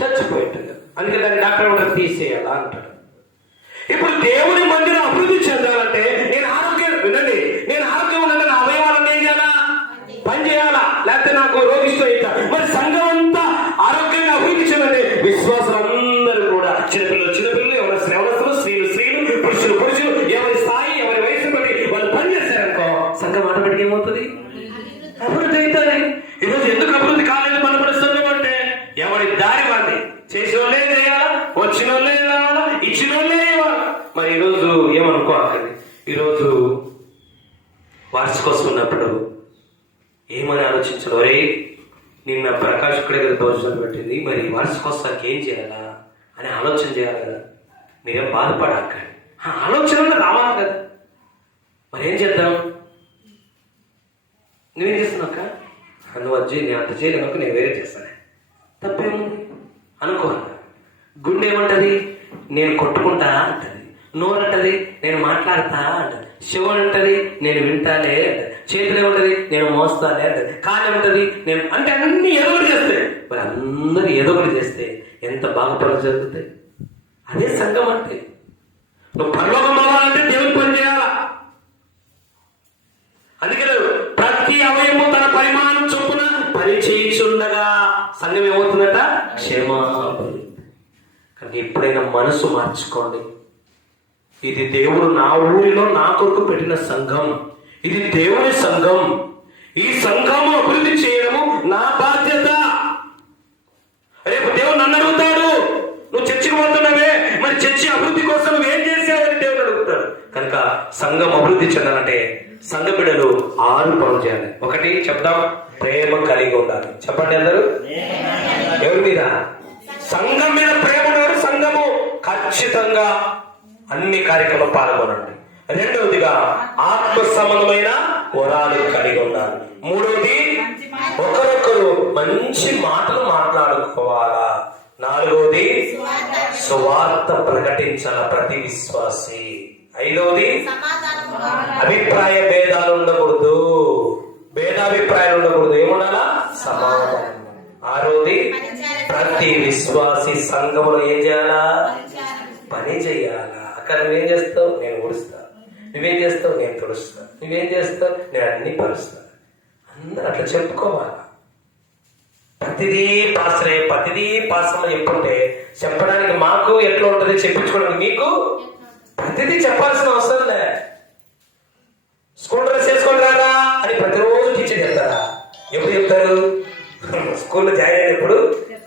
చచ్చిపోయి ఉంటుంది. అందుకే దాన్ని డాక్టర్ కూడా తీసేయాలా అంటాడు. ఇప్పుడు దేవుని మందిరం అభివృద్ధి చెందాలంటే నేను ఆరోగ్యం, వినండి, నేను ఆరోగ్యం ఉండాలంటే నా అవయవాలను ఏం చేయాలా? పని చేయాలా, లేకపోతే నాకు రోగిస్తూ అవుతా. మరి సంఘం అంతా ఆరోగ్యంగా అభివృద్ధి చెందండి. విశ్వాసులందరూ కూడా, చిన్నపిల్లలు ఎవరస్తులు, స్త్రీలు, పురుషులు, ఎవరి స్థాయి, ఎవరి వయసు బట్టి వాళ్ళు పని చేశారనుకో సంఘం ఆటోమేటిక్ ఏమవుతుంది? అభివృద్ధి అవుతుంది. ఈరోజు ఎందుకు అభివృద్ధి కాలేదు మన పరిస్థితులు అంటే ఎవరి దారి వాడిని. చేసిన వాళ్ళే చేయాలా, వచ్చిన వాళ్ళే రావాలా, ఇచ్చిన వాళ్ళే ఇవ్వాలి. మరి ఈరోజు ఏమనుకోవాలి? ఈరోజు వార్షికోత్సవం ఉన్నప్పుడు ఏమని ఆలోచించాలి? ఒరే, నిన్న ప్రకాష్ ఇక్కడే కదా భోజనం పెట్టింది, మరి వార్షికోత్సవానికి ఏం చేయాలా అని ఆలోచన చేయాలి కదా. మీరేం బాధపడాలి, ఆలోచన రావాలి కదా. మరి ఏం చేద్దాం? నువ్వేం చేస్తున్నాక నువ్వు అది చేయి, నేను అంత చేయలేక నేను వేరే చేస్తాను, తప్పేముంది అనుకోవాలి. గుండె ఏమంటది? నేను కొట్టుకుంటా అంటది. నోరు అంటది నేను మాట్లాడతా అంటది. శివ అంటది నేను వింటాలే అంటది. చేతులు ఏమంటది నేను మోస్తాలే అంటది. కాళ్ళు ఏమంటది నేను, అంటే అన్ని ఏదో ఒకటి చేస్తాయి. మరి అందరూ ఏదో ఒకటి చేస్తే ఎంత బాగా పనులు జరుగుతాయి. అదే సంఘం అంటే. నువ్వు పరలోకం అవ్వాలంటే దేవుని పని చేయాలా. అందుకే ప్రతి అవయము తన పరిమాణం చొప్పున పని చేయించుండగా సంఘం ఏమవుతుందట? క్షేమాభివృద్ధి. కానీ ఎప్పుడైనా మనసు మార్చుకోండి. ఇది దేవుడు నా ఊరిలో నా కొరకు పెట్టిన సంఘం, ఇది దేవుని సంఘం. ఈ సంఘము అభివృద్ధి చేయడము నా బాధ్యత. రేపు దేవుడు నన్ను అడుగుతాడు, నువ్వు చర్చికి పోతున్నావే, మరి చర్చి అభివృద్ధి కోసం నువ్వేం చేసావని దేవుడు అడుగుతాడు. కనుక సంఘం అభివృద్ధి చెందాలంటే సంఘ బిడ్డలు 6 పనులు చేయాలి. ఒకటి చెప్దాం, ప్రేమ కలిగి ఉండాలి. చెప్పండి అందరూ. ఎవరి మీద? సంఘం మీద ప్రేమ ఉన్నారు. సంఘము ఖచ్చితంగా అన్ని కార్యక్రమాలు పాల్గొనండి. రెండవదిగా ఆత్మ సంబంధమైన వరాలు కలిగి ఉండాలి. మూడవది ఒకరొకరు మంచి మాటలు మాట్లాడుకోవాలా. నాలుగవది సువార్త ప్రకటించాల ప్రతి విశ్వాసి. ఐదవది అభిప్రాయ భేదాలు ఉండకూడదు, భేదాభిప్రాయాలు ఉండకూడదు. ఏముండాలా? సమాధానం. ఆరోది ప్రతి విశ్వాసి సంఘములో ఏం చేయాలా? పని చేయాలా. అక్కడ నువ్వేం చేస్తావు? నేను ఊడుస్తా. నువ్వేం చేస్తావు? నేను తుడుస్తా. నువ్వేం చేస్తావు? నేను అన్ని పరుస్తా. అందరూ అట్లా చెప్పుకోవాలా. ప్రతిదీ పాసరే, ప్రతిదీ పాసం చెప్పుంటే చెప్పడానికి మాకు ఎట్లా ఉంటుంది, చెప్పించుకోవడానికి మీకు ప్రతిదీ చెప్పాల్సిన అవసరం లే. స్కూల్ డ్రెస్ వేసుకొని రారా అని ప్రతిరోజు టీచర్ చెప్తారా? ఎప్పుడు చెప్తారు? స్కూల్లో జాయిన్ అయినప్పుడు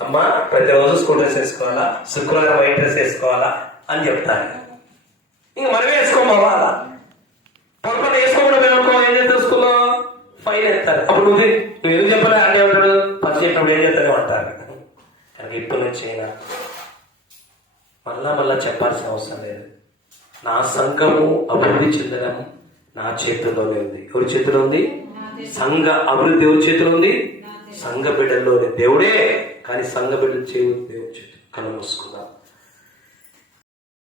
అమ్మా ప్రతిరోజు స్కూల్ డ్రెస్ వేసుకోవాలా, శుక్రవారం వైట్ డ్రెస్ వేసుకోవాలా అని చెప్తారు. ఇంక మనమే వేసుకోమావాలా. పొరపాటు వేసుకోకుండా మేము ఏం చేస్తాం? స్కూల్లో ఫైన్ వేస్తారు. అప్పుడు నువ్వు ఎందుకు చెప్పలే అంటే ఉంటాడు, పచ్చి చెప్పినప్పుడు ఏం చేస్తానే అంటారు. కానీ ఇప్పటి నుంచి అయినా మళ్ళా చెప్పాల్సిన అవసరం లేదు. నా సంఘము అభివృద్ధి చెందడం నా చేతుల్లోనే ఉంది. ఎవరి చేతిలో ఉంది? సంఘ అభివృద్ధి ఎవరి చేతిలో ఉంది? సంఘ బిడ్డల్లోని దేవుడే. కానీ సంఘ బిడ్డలు దేవుడి చేతులు. కళ్ళు మూసుకుందాం.